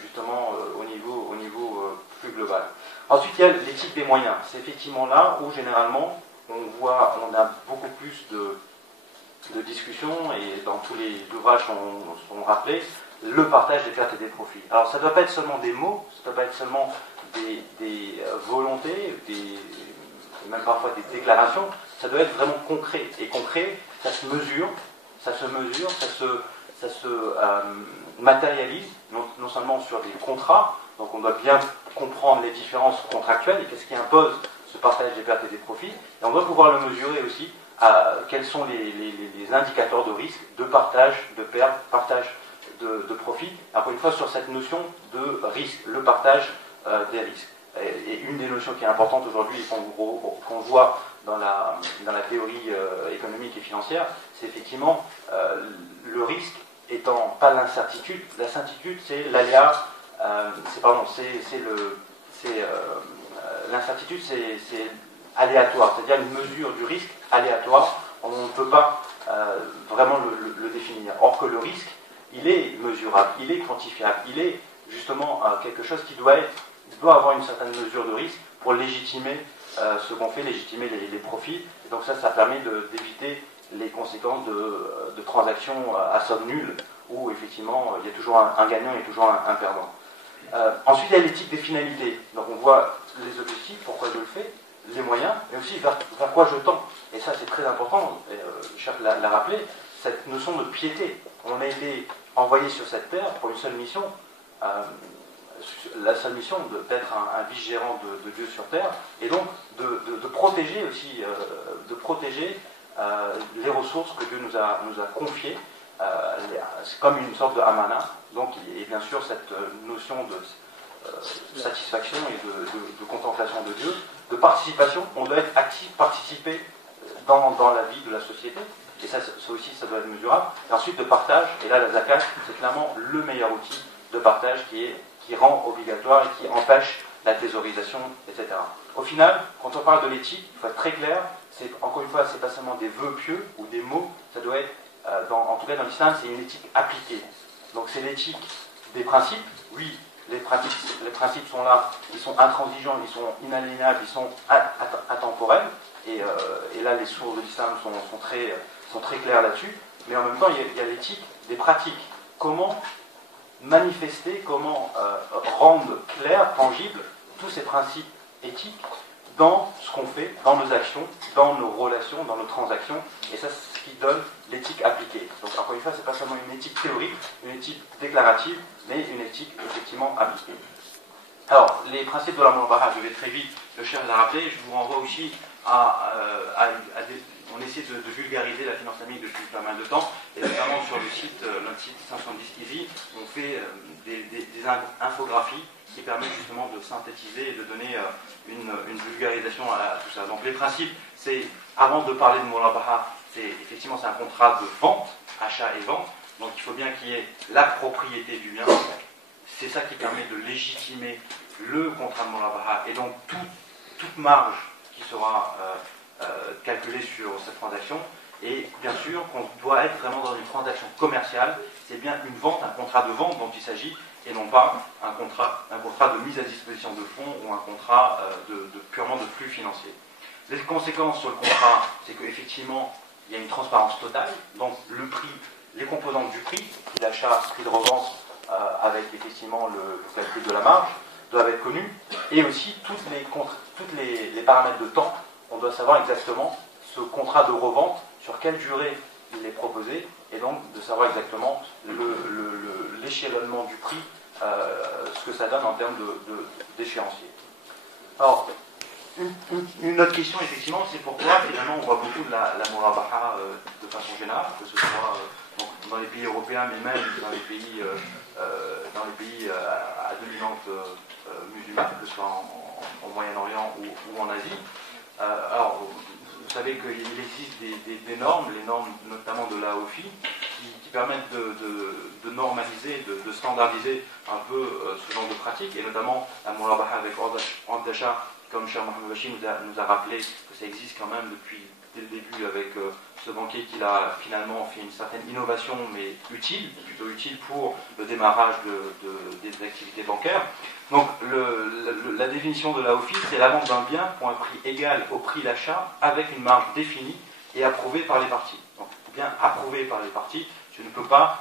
justement au niveau plus global. Ensuite, il y a l'éthique des moyens. C'est effectivement là où généralement on a beaucoup plus de discussions, et dans tous les ouvrages sont rappelés, le partage des pertes et des profits. Alors ça ne doit pas être seulement des mots, ça ne doit pas être seulement des volontés, même parfois des déclarations, ça doit être vraiment concret. Et concret, ça se mesure, ça se matérialise, non seulement sur des contrats, donc on doit bien comprendre les différences contractuelles et qu'est-ce qui impose ce partage des pertes et des profits, et on doit pouvoir le mesurer aussi quels sont les indicateurs de risque, de partage, de perte, partage de profit, encore une fois sur cette notion de risque, le partage des risques. Et une des notions qui est importante aujourd'hui, qu'on voit dans la théorie économique et financière, c'est effectivement le risque étant pas l'incertitude. La certitude, c'est l'aléa, l'incertitude, c'est aléatoire, c'est-à-dire une mesure du risque aléatoire. On ne peut pas vraiment le définir. Or que le risque, il est mesurable, il est quantifiable, il est justement quelque chose qui doit avoir une certaine mesure de risque pour légitimer ce qu'on fait, légitimer les profits. Et donc ça permet d'éviter les conséquences de transactions à somme nulle, où effectivement il y a toujours un gagnant et toujours un perdant. Ensuite, il y a l'éthique des finalités. Donc on voit les objectifs, pourquoi je le fais, les moyens, mais aussi vers quoi je tends. Et ça, c'est très important, Charles l'a rappelé, cette notion de piété. On a été envoyé sur cette terre pour une seule mission, la seule mission d'être un vice-gérant de Dieu sur terre, et donc de protéger aussi, les ressources que Dieu nous a confiées. C'est comme une sorte de amana. Donc, et bien sûr, cette notion de satisfaction et de contemplation de Dieu, de participation. On doit être actif, participer dans la vie de la société. Et ça aussi, ça doit être mesurable. Et ensuite, de partage. Et là, la zakat, c'est clairement le meilleur outil de partage qui rend obligatoire et qui empêche la thésaurisation, etc. Au final, quand on parle de l'éthique, il faut être très clair. Encore une fois, c'est pas seulement des vœux pieux ou des mots. Ça doit être, en tout cas dans l'islam, c'est une éthique appliquée. Donc c'est l'éthique des principes. Oui, les principes sont là, ils sont intransigeants, ils sont inaliénables, ils sont atemporels. Et là, les sources de l'islam sont très claires là-dessus. Mais en même temps, il y a l'éthique des pratiques. Comment manifester, comment rendre clair, tangible tous ces principes éthiques dans ce qu'on fait, dans nos actions, dans nos relations, dans nos transactions. Et ça, c'est ce qui donne l'éthique appliquée. Donc encore une fois, ce n'est pas seulement une éthique théorique, une éthique déclarative, mais une éthique effectivement appliquée. Alors, les principes de la Mulabaha, je vais très vite, le chef l'a rappelé, je vous renvoie aussi on essaie de vulgariser la finance islamique depuis pas mal de temps, et notamment sur notre site 510 Easy, on fait des infographies qui permettent justement de synthétiser et de donner une vulgarisation à tout ça. Donc les principes, c'est, avant de parler de Mulabaha, effectivement c'est un contrat de vente, achat et vente, donc il faut bien qu'il y ait la propriété du bien, c'est ça qui permet de légitimer le contrat de Mulabaha, et donc toute marge qui sera calculée sur cette transaction, et bien sûr qu'on doit être vraiment dans une transaction commerciale, c'est bien une vente, un contrat de vente dont il s'agit, et non pas un contrat de mise à disposition de fonds ou un contrat purement de flux financier. Les conséquences sur le contrat, c'est qu'effectivement, il y a une transparence totale, donc le prix, les composantes du prix d'achat, prix de revente, avec effectivement le calcul de la marge, doivent être connus, et aussi tous les paramètres de temps. On doit savoir exactement ce contrat de revente, sur quelle durée il est proposé, et donc de savoir exactement l'échelonnement du prix, ce que ça donne en termes d'échéancier. Alors, Une autre question, effectivement, c'est pourquoi finalement on voit beaucoup de la murabaha de façon générale, que ce soit donc, dans les pays européens, mais même dans les pays à dominante musulmane, que ce soit en Moyen-Orient ou en Asie. Alors, vous savez qu'il existe des normes, les normes notamment de la OFI, qui permettent de normaliser, de standardiser un peu ce genre de pratiques, et notamment la murabaha avec ordre d'achat, comme Cheikh Mohamed Bachir nous a rappelé que ça existe quand même dès le début avec ce banquier qui a finalement fait une certaine innovation, mais utile, plutôt utile pour le démarrage des activités bancaires. Donc la définition de la OFI, c'est la vente d'un bien pour un prix égal au prix d'achat avec une marge définie et approuvée par les parties. Donc bien approuvé par les parties, je ne peux pas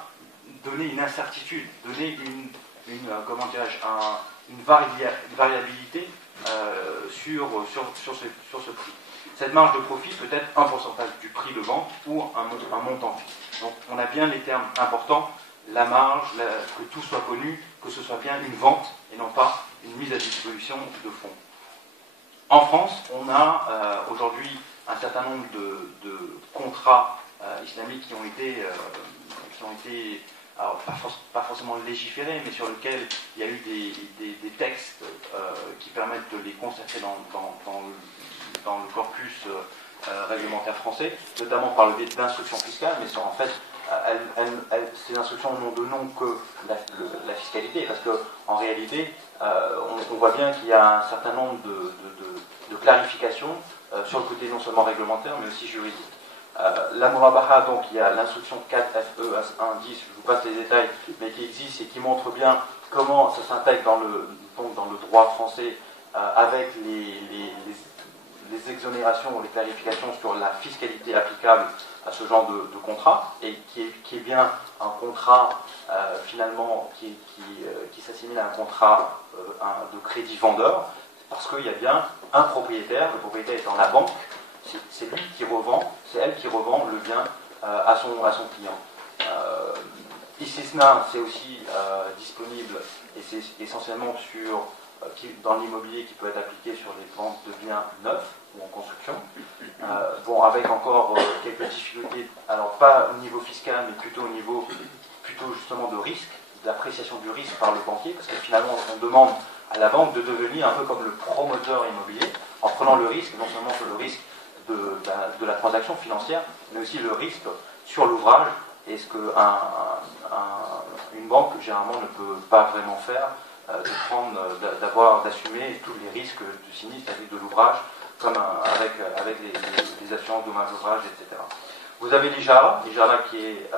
donner une incertitude, donner une variabilité sur ce prix. Cette marge de profit peut être un pourcentage du prix de vente ou un montant. Donc on a bien les termes importants, la marge, que tout soit connu, que ce soit bien une vente et non pas une mise à disposition de fonds. En France, on a aujourd'hui un certain nombre de contrats islamiques qui ont été alors, pas forcément légiférés, mais sur lesquels il y a eu des textes qui permettent de les consacrer dans le corpus réglementaire français, notamment par le biais d'instructions fiscales, mais en fait, ces instructions n'ont de nom que la fiscalité, parce qu'en réalité, on voit bien qu'il y a un certain nombre de clarifications sur le côté non seulement réglementaire, mais aussi juridique. La murabaha, donc il y a l'instruction 4 FE 1.10, je vous passe les détails, mais qui existe et qui montre bien comment ça s'intègre dans le droit français avec les exonérations ou les clarifications sur la fiscalité applicable à ce genre de contrat, et qui est bien un contrat finalement qui s'assimile à un contrat de crédit vendeur, parce qu'il y a bien un propriétaire, le propriétaire étant la banque, c'est lui qui revend, c'est elle qui revend le bien à son client. Istisna, c'est aussi disponible, et c'est essentiellement dans l'immobilier qui peut être appliqué sur les ventes de biens neufs ou en construction. Bon, avec encore quelques difficultés, alors pas au niveau fiscal, mais plutôt au niveau justement de risque, d'appréciation du risque par le banquier, parce que finalement on demande à la banque de devenir un peu comme le promoteur immobilier, en prenant le risque, non seulement sur le risque de la transaction financière, mais aussi le risque sur l'ouvrage, et ce qu'une banque généralement ne peut pas vraiment faire, d'assumer tous les risques du sinistre avec de l'ouvrage, comme avec les assurances dommages d'ouvrage, etc. Vous avez l'Ijara qui est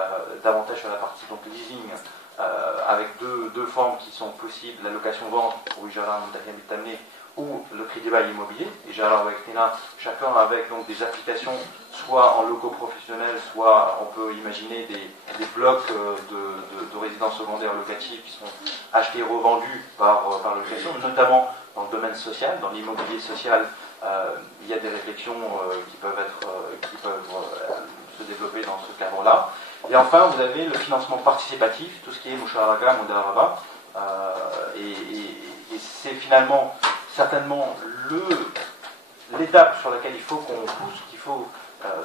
davantage sur la partie donc leasing, avec deux formes qui sont possibles, la location-vente pour Ijara Muntakamit ou le crédit bail immobilier, Ijara avec Tina, chacun avec donc des applications soit en locaux professionnels, soit on peut imaginer des blocs de résidences secondaires locatives qui sont achetés et revendus par location, notamment dans le domaine social, dans l'immobilier social. Il y a des réflexions qui peuvent se développer dans ce cadre-là. Et enfin, vous avez le financement participatif, tout ce qui est Musharaka, Mudaraba, et c'est finalement certainement l'étape sur laquelle il faut qu'on pousse,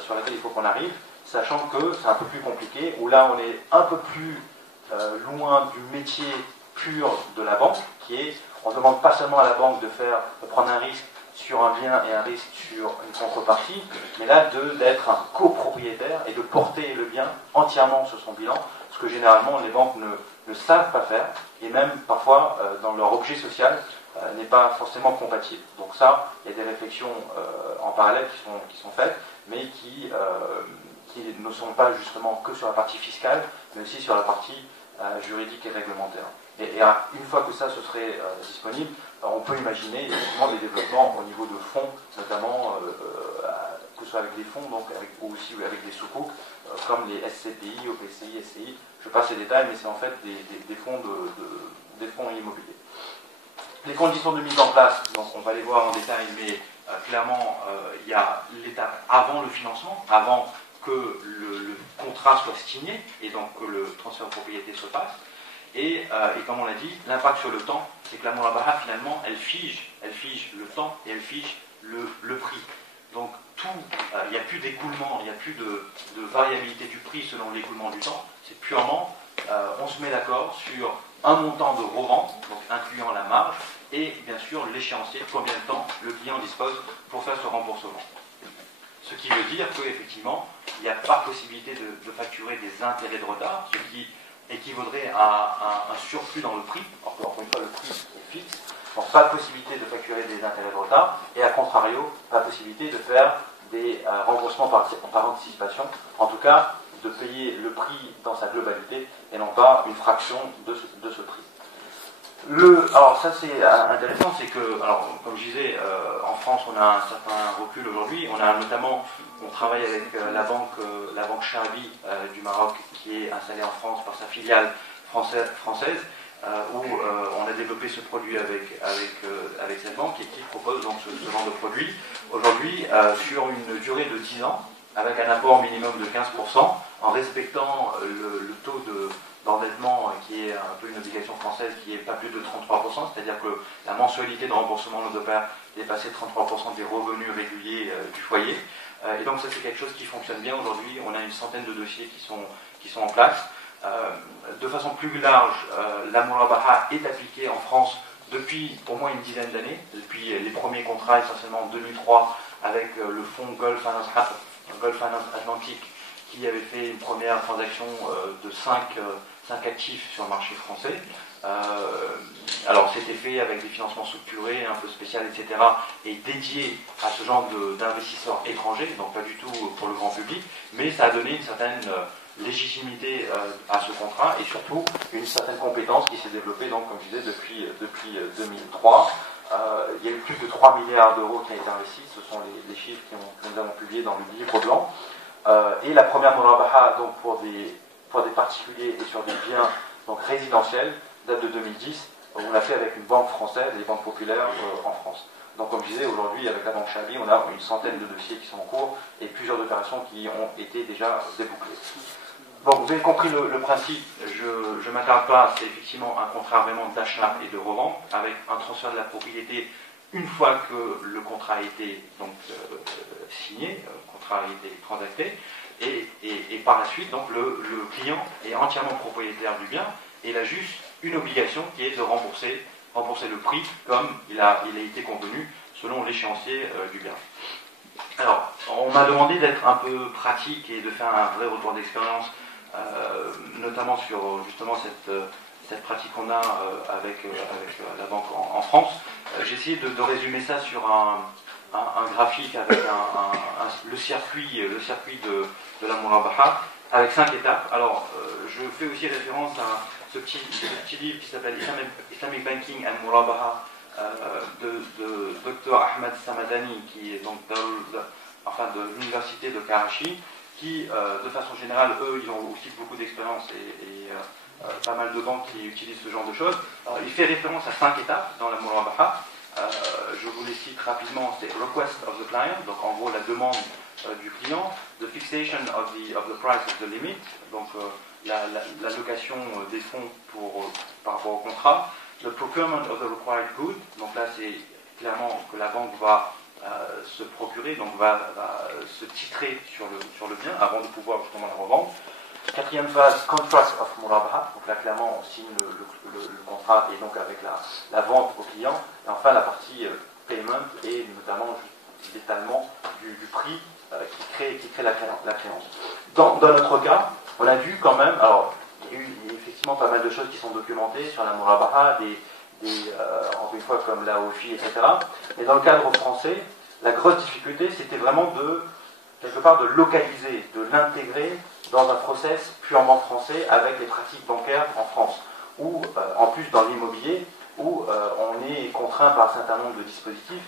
sur laquelle il faut qu'on arrive, sachant que c'est un peu plus compliqué, où là on est un peu plus loin du métier pur de la banque, on ne demande pas seulement à la banque de prendre un risque sur un bien et un risque sur une contrepartie, mais là d'être un copropriétaire et de porter le bien entièrement sur son bilan, ce que généralement les banques ne savent pas faire, et même parfois dans leur objet social n'est pas forcément compatible. Donc ça, il y a des réflexions en parallèle qui sont faites, mais qui ne sont pas justement que sur la partie fiscale, mais aussi sur la partie juridique et réglementaire. Et une fois que ça ce serait disponible, on peut imaginer effectivement des développements au niveau de fonds, notamment que ce soit avec des fonds, donc ou aussi avec des soukouks, comme les SCPI, OPCI, SCI. Je passe les détails, mais c'est en fait des fonds immobiliers. Les conditions de mise en place, donc on va les voir en détail, mais clairement il y a l'étape avant le financement, avant que le contrat soit signé et donc que le transfert de propriété se passe. Et comme on l'a dit, l'impact sur le temps, c'est que la murabaha finalement, elle fige le temps et elle fige le prix. Donc il n'y a plus d'écoulement, il n'y a plus de variabilité du prix selon l'écoulement du temps. C'est purement, on se met d'accord sur un montant de revente, donc incluant la marge, et bien sûr l'échéancier, combien de temps le client dispose pour faire ce remboursement. Ce qui veut dire qu'effectivement, il n'y a pas possibilité de facturer des intérêts de retard, ce qui équivaudrait à un surplus dans le prix. Encore une fois, le prix est fixe. Donc pas de possibilité de facturer des intérêts de retard, et à contrario, pas de possibilité de faire des remboursements par anticipation, en tout cas de payer le prix dans sa globalité et non pas une fraction de ce prix. Alors ça c'est intéressant, c'est que, alors, comme je disais, en France on a un certain recul aujourd'hui, on travaille avec la banque Shahabi du Maroc, qui est installée en France par sa filiale française, où on a développé ce produit avec cette banque et qui propose donc ce genre de produit aujourd'hui sur une durée de 10 ans, avec un apport minimum de 15%, en respectant le taux d'endettement qui est un peu une obligation française qui est pas plus de 33%, c'est-à-dire que la mensualité de remboursement ne doit pas dépasser 33% des revenus réguliers du foyer. Et donc ça c'est quelque chose qui fonctionne bien aujourd'hui. On a une centaine de dossiers qui sont en place. De façon plus large, la murabaha est appliquée en France depuis au moins une dizaine d'années, depuis les premiers contrats essentiellement en 2003 avec le fonds Gulf Finance Atlantic, qui avait fait une première transaction de 5 actifs sur le marché français. Alors c'était fait avec des financements structurés, un peu spéciaux, etc., et dédiés à ce genre d'investisseurs étrangers, donc pas du tout pour le grand public, mais ça a donné une certaine légitimité à ce contrat et surtout une certaine compétence qui s'est développée, donc, comme je disais, depuis 2003. Il y a eu plus de 3 milliards d'euros qui ont été investis, ce sont les chiffres que nous avons publiés dans le livre blanc. Et la première murabaha, donc pour des particuliers et sur des biens donc résidentiels, date de 2010. On l'a fait avec une banque française, les banques populaires en France. Donc comme je disais, aujourd'hui avec la banque Shahabi, on a une centaine de dossiers qui sont en cours et plusieurs opérations qui ont été déjà débouclées. Donc vous avez compris le principe, je ne m'attarde pas, c'est effectivement un contrat vraiment d'achat et de revente avec un transfert de la propriété une fois que le contrat a été donc, signé, le contrat a été transacté, et par la suite donc le client est entièrement propriétaire du bien et il a juste une obligation qui est de rembourser le prix comme il a été convenu selon l'échéancier du bien. Alors, on m'a demandé d'être un peu pratique et de faire un vrai retour d'expérience, notamment sur justement cette pratique qu'on a avec la banque en France. J'ai essayé de résumer ça sur un graphique avec le circuit de la murabaha avec 5 étapes. Alors, je fais aussi référence à ce petit livre qui s'appelle Islamic Banking and Murabaha de Dr Ahmed Samadani, qui est donc de l'université de Karachi, qui, de façon générale, eux, ils ont aussi beaucoup d'expérience et pas mal de banques qui utilisent ce genre de choses. Alors, il fait référence à 5 étapes dans la murabaha. Je vous les cite rapidement. C'est request of the client, donc en gros la demande du client, the fixation of the price of the limit, donc l'allocation des fonds par rapport au contrat, the procurement of the required good, donc là c'est clairement que la banque va se procurer, donc va se titrer sur le bien avant de pouvoir justement la revendre. Quatrième phase, contract of murabaha, donc là clairement on signe le contrat et donc avec la vente au client. Et enfin la partie payment et notamment l'étalement du prix qui crée la créance. Dans notre cas, on a vu quand même, alors il y a eu effectivement pas mal de choses qui sont documentées sur la murabaha, encore une fois comme la OFI, etc. Mais dans le cadre français, la grosse difficulté c'était vraiment quelque part de localiser, de l'intégrer dans un process purement français avec les pratiques bancaires en France, ou en plus dans l'immobilier, où on est contraint par un certain nombre de dispositifs,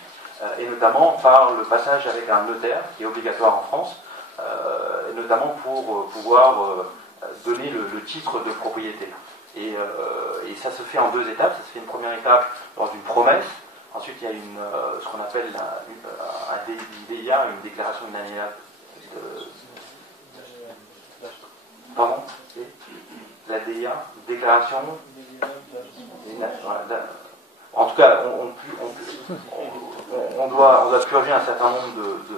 et notamment par le passage avec un notaire qui est obligatoire en France, notamment pour pouvoir donner le titre de propriété. Et ça se fait en 2 étapes. Ça se fait une première étape dans une promesse. Ensuite, il y a ce qu'on appelle une DIA, une déclaration d'alinéa Pardon ? La DIA, déclaration en tout cas, on doit purger un certain nombre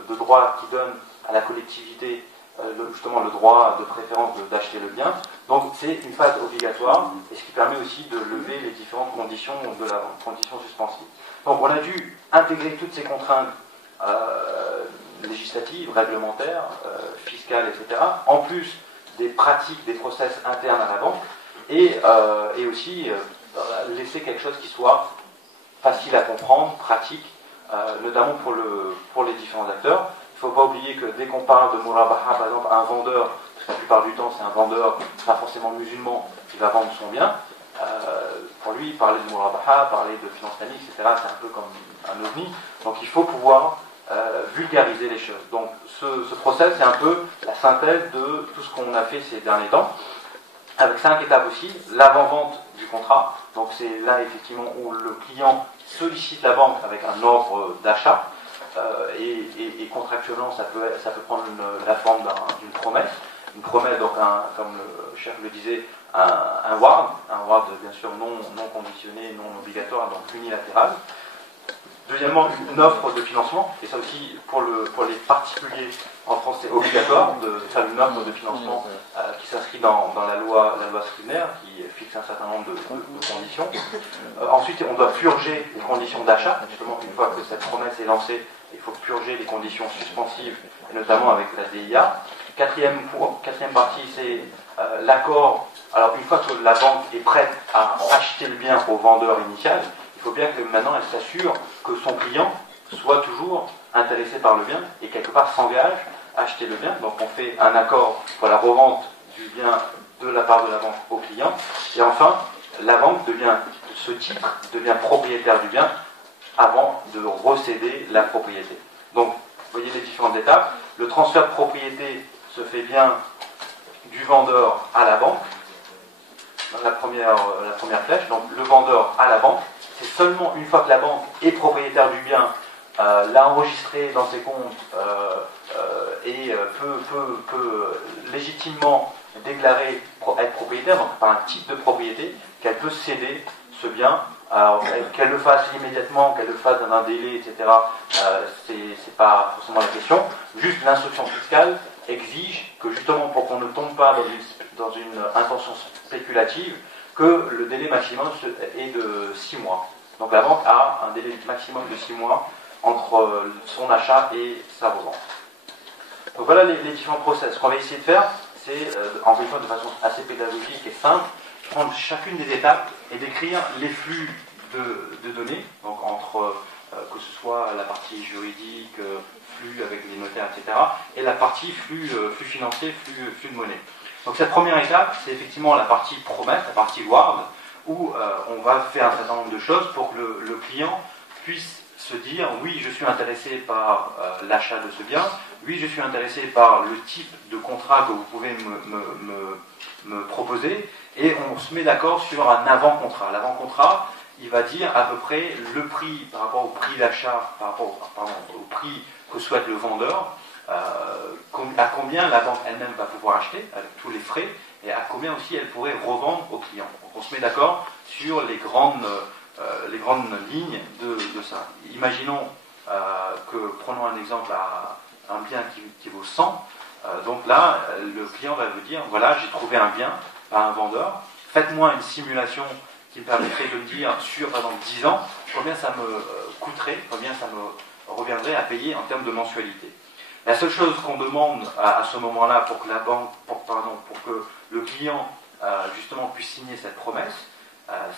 de droits qui donnent à la collectivité justement le droit de préférence d'acheter le bien. Donc c'est une phase obligatoire, et ce qui permet aussi de lever les différentes conditions de la vente, conditions suspensives. Donc on a dû intégrer toutes ces contraintes législatives, réglementaires, fiscales, etc., en plus des pratiques, des process internes à la banque, et aussi laisser quelque chose qui soit facile à comprendre, pratique, notamment pour les différents acteurs. Il ne faut pas oublier que dès qu'on parle de Murabaha, par exemple, un vendeur, parce que la plupart du temps c'est un vendeur, pas forcément musulman, qui va vendre son bien, pour lui, parler de Murabaha, parler de finance islamique, etc., c'est un peu comme un ovni. Donc il faut pouvoir vulgariser les choses. Donc ce process, c'est un peu la synthèse de tout ce qu'on a fait ces derniers temps, avec 5 étapes aussi. L'avant-vente du contrat, donc c'est là effectivement où le client sollicite la banque avec un ordre d'achat, et contractuellement ça peut prendre la forme d'une promesse. Une promesse, donc comme le chef le disait, un ward bien sûr non conditionné, non obligatoire, donc unilatéral. Deuxièmement, une offre de financement, et ça aussi pour les particuliers en France c'est obligatoire de faire une offre de financement qui s'inscrit dans la loi Scribner, qui fixe un certain nombre de conditions. Ensuite, on doit purger les conditions d'achat, justement une fois que cette promesse est lancée, il faut purger les conditions suspensives, et notamment avec la DIA. Quatrième partie, c'est l'accord. Alors une fois que la banque est prête à acheter le bien au vendeur initial, il faut bien que maintenant elle s'assure que son client soit toujours intéressé par le bien et quelque part s'engage à acheter le bien. Donc on fait un accord pour la revente du bien de la part de la banque au client. Et enfin, la banque devient propriétaire du bien avant de recéder la propriété. Donc vous voyez les différentes étapes. Le transfert de propriété se fait bien du vendeur à la banque. Dans la première flèche, donc le vendeur à la banque. C'est seulement une fois que la banque est propriétaire du bien, l'a enregistré dans ses comptes et peut légitimement déclarer être propriétaire, donc par un type de propriété, qu'elle peut céder ce bien. Alors, qu'elle le fasse immédiatement, qu'elle le fasse dans un délai, etc., c'est pas forcément la question. Juste l'instruction fiscale exige que justement pour qu'on ne tombe pas dans une intention spéculative, que le délai maximum est de 6 mois. Donc la banque a un délai maximum de 6 mois entre son achat et sa revente. Donc voilà les différents process. Ce qu'on va essayer de faire, c'est, encore une fois de façon assez pédagogique et simple, prendre chacune des étapes et décrire les flux de données, donc entre que ce soit la partie juridique, flux avec les notaires, etc., et la partie flux financier, flux de monnaie. Donc cette première étape, c'est effectivement la partie promesse, la partie ward, où on va faire un certain nombre de choses pour que le client puisse se dire oui, je suis intéressé par l'achat de ce bien, oui, je suis intéressé par le type de contrat que vous pouvez me proposer, et on se met d'accord sur un avant-contrat. L'avant-contrat, il va dire à peu près le prix par rapport au prix d'achat, par rapport au prix que souhaite le vendeur, à combien la banque elle-même va pouvoir acheter, avec tous les frais, et à combien aussi elle pourrait revendre au client. Donc on se met d'accord sur les grandes lignes de ça. Imaginons prenons un exemple à un bien qui vaut 100, donc là, le client va vous dire, voilà, j'ai trouvé un bien à un vendeur, faites-moi une simulation qui me permettrait de me dire sur, par exemple, 10 ans, combien ça me coûterait, combien ça me reviendrait à payer en termes de mensualité. La seule chose qu'on demande à ce moment-là pour que pour que le client justement puisse signer cette promesse,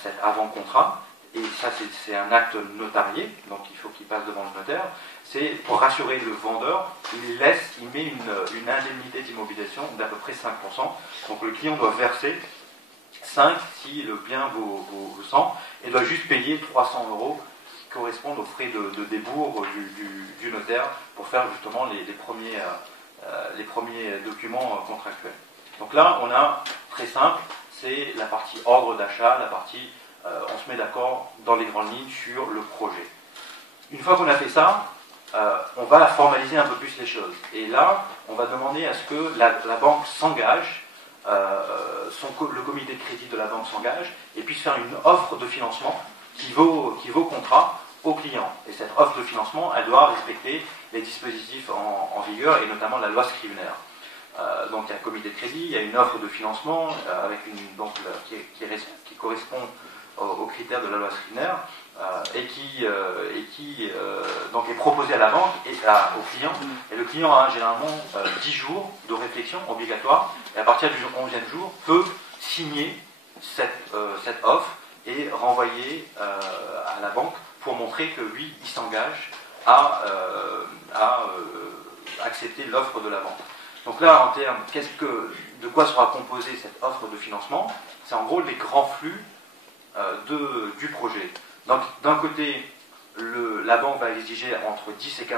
cet avant-contrat, et ça c'est un acte notarié, donc il faut qu'il passe devant le notaire, c'est pour rassurer le vendeur, il met une indemnité d'immobilisation d'à peu près 5%, donc le client doit verser 5 si le bien vaut 100, et doit juste payer 300 € qui correspondent aux frais de débours du notaire pour faire justement les premiers documents contractuels. Donc là, on a très simple, c'est la partie ordre d'achat, la partie on se met d'accord dans les grandes lignes sur le projet. Une fois qu'on a fait ça, on va formaliser un peu plus les choses. Et là, on va demander à ce que la banque s'engage le comité de crédit de la banque s'engage et puisse faire une offre de financement qui vaut contrat au client. Et cette offre de financement, elle doit respecter les dispositifs en vigueur et notamment la loi Scrivener. Donc il y a un comité de crédit, il y a une offre de financement avec qui correspond aux critères de la loi Scrivener et qui donc est proposée à la banque et au client. Et le client a généralement 10 jours de réflexion obligatoire et à partir du 11e jour peut signer cette offre et renvoyer à la banque pour montrer que lui, il s'engage à accepter l'offre de la banque. Donc là, en termes, de quoi sera composée cette offre de financement? C'est en gros les grands flux du projet. Donc d'un côté, la banque va exiger entre 10 et 15%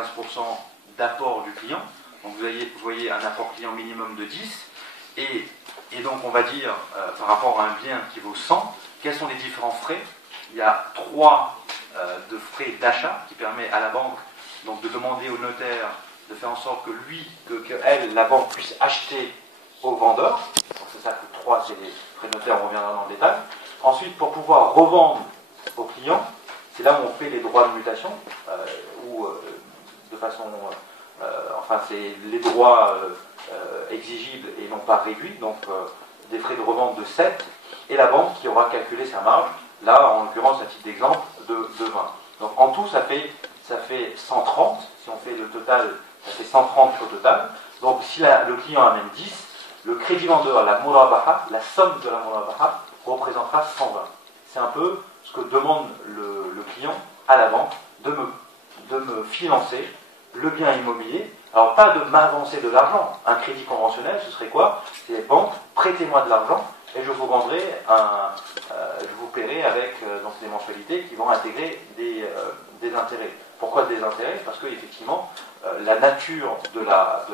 d'apport du client. Donc vous voyez un apport client minimum de 10. Et donc on va dire, par rapport à un bien qui vaut 100, quels sont les différents frais? Il y a 3 de frais d'achat qui permet à la banque donc, de demander au notaire de faire en sorte que la banque puisse acheter au vendeur. Donc c'est ça que 3, c'est les frais notaires, on reviendra dans le détail. Ensuite, pour pouvoir revendre au client, c'est là où on fait les droits de mutation, de façon... enfin, c'est les droits exigibles et non pas réduits, donc des frais de revente de 7, et la banque qui aura calculé sa marge, là, en l'occurrence, à titre d'exemple, de 20. Donc en tout, ça fait 130, si on fait le total, ça fait 130 au total. Donc si le client amène 10, le crédit vendeur, la murabaha, la somme de la murabaha, représentera 120. C'est un peu ce que demande le client à la banque, de me financer le bien immobilier. Alors pas de m'avancer de l'argent. Un crédit conventionnel, ce serait quoi? C'est banque, prêtez-moi de l'argent et je vous vendrai je vous paierai avec donc des mensualités qui vont intégrer des intérêts. Pourquoi des intérêts? Parce que effectivement la nature de la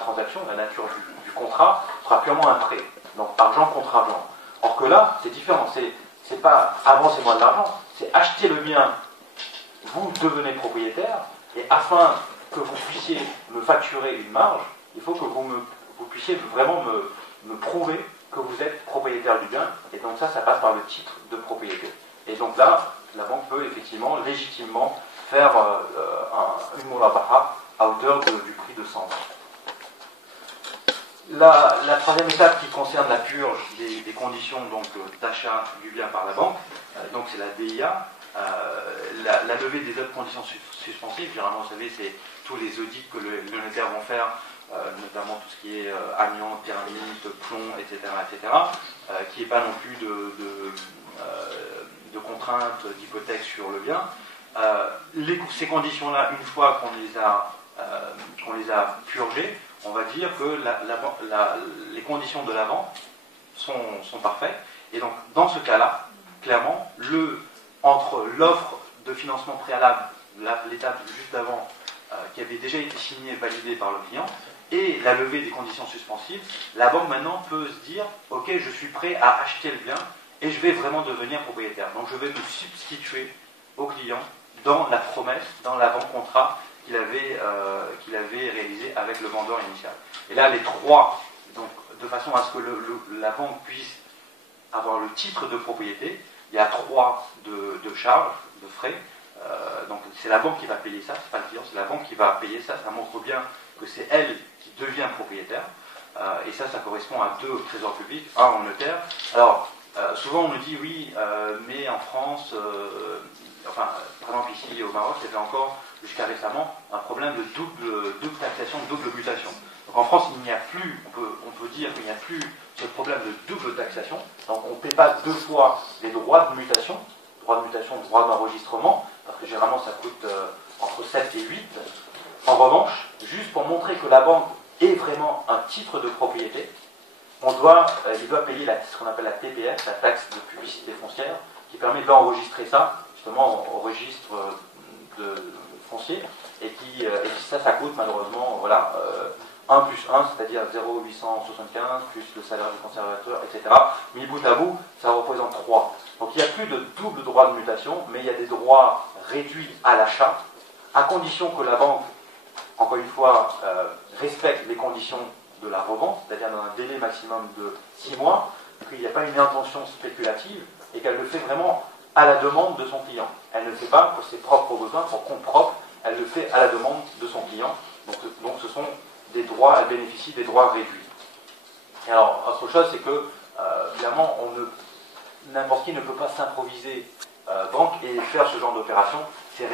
transaction, la nature du contrat sera purement un prêt. Donc argent contre argent. Or que là, c'est différent. C'est pas avancez-moi de l'argent, c'est acheter le bien, vous devenez propriétaire, et afin que vous puissiez me facturer une marge, il faut que vous puissiez vraiment me prouver que vous êtes propriétaire du bien, et donc ça passe par le titre de propriété. Et donc là, la banque peut effectivement, légitimement, faire une murabaha à hauteur du prix de 100. La troisième étape qui concerne la purge des conditions d'achat du bien par la banque, donc c'est la DIA, la levée des autres conditions suspensives. Généralement, vous savez, c'est tous les audits que le notaire vont faire, notamment tout ce qui est amiante, thermite, plomb, etc., qui n'est pas non plus de contraintes d'hypothèque sur le bien. Ces conditions-là, une fois qu'on les a purgées, on va dire que les conditions de la vente sont parfaites. Et donc, dans ce cas-là, clairement, entre l'offre de financement préalable, l'étape juste avant, qui avait déjà été signée et validée par le client, et la levée des conditions suspensives, la banque maintenant peut se dire « Ok, je suis prêt à acheter le bien et je vais vraiment devenir propriétaire. Donc je vais me substituer au client dans la promesse, dans l'avant-contrat qu'il avait réalisé avec le vendeur initial. » Et là, les trois, donc, de façon à ce que la banque puisse avoir le titre de propriété, il y a 3 de charges, de frais. Donc c'est la banque qui va payer ça, c'est pas le client, c'est la banque qui va payer ça. Ça montre bien que c'est elle qui devient propriétaire. Et ça correspond à 2 au trésor public, 1 au notaire. Alors, souvent on nous dit oui, mais en France, par exemple ici au Maroc, il y avait encore jusqu'à récemment un problème de double taxation, double mutation. Donc en France, il n'y a plus, on peut dire qu'il n'y a plus ce problème de double taxation. Donc on ne paie pas 2 fois les droits de mutation, droit d'enregistrement, parce que généralement ça coûte entre 7 et 8. En revanche, juste pour montrer que la banque est vraiment un titre de propriété, il doit payer ce qu'on appelle la TPF, la taxe de publicité foncière, qui permet d'enregistrer ça, justement, au registre de foncier, et ça coûte malheureusement, 1 plus 1, c'est-à-dire 0,875 plus le salaire du conservateur, etc. Mis bout à bout, ça représente 3. Donc il n'y a plus de double droit de mutation, mais il y a des droits réduits à l'achat, à condition que la banque, encore une fois, respecte les conditions de la revente, c'est-à-dire dans un délai maximum de 6 mois, qu'il n'y a pas une intention spéculative et qu'elle le fait vraiment à la demande de son client. Elle ne le fait pas pour ses propres besoins, pour compte propre, elle le fait à la demande de son client. Donc ce sont des droits, elle bénéficie des droits réduits. Et alors, autre chose, c'est que, évidemment, n'importe qui ne peut pas s'improviser banque et faire ce genre d'opération. C'est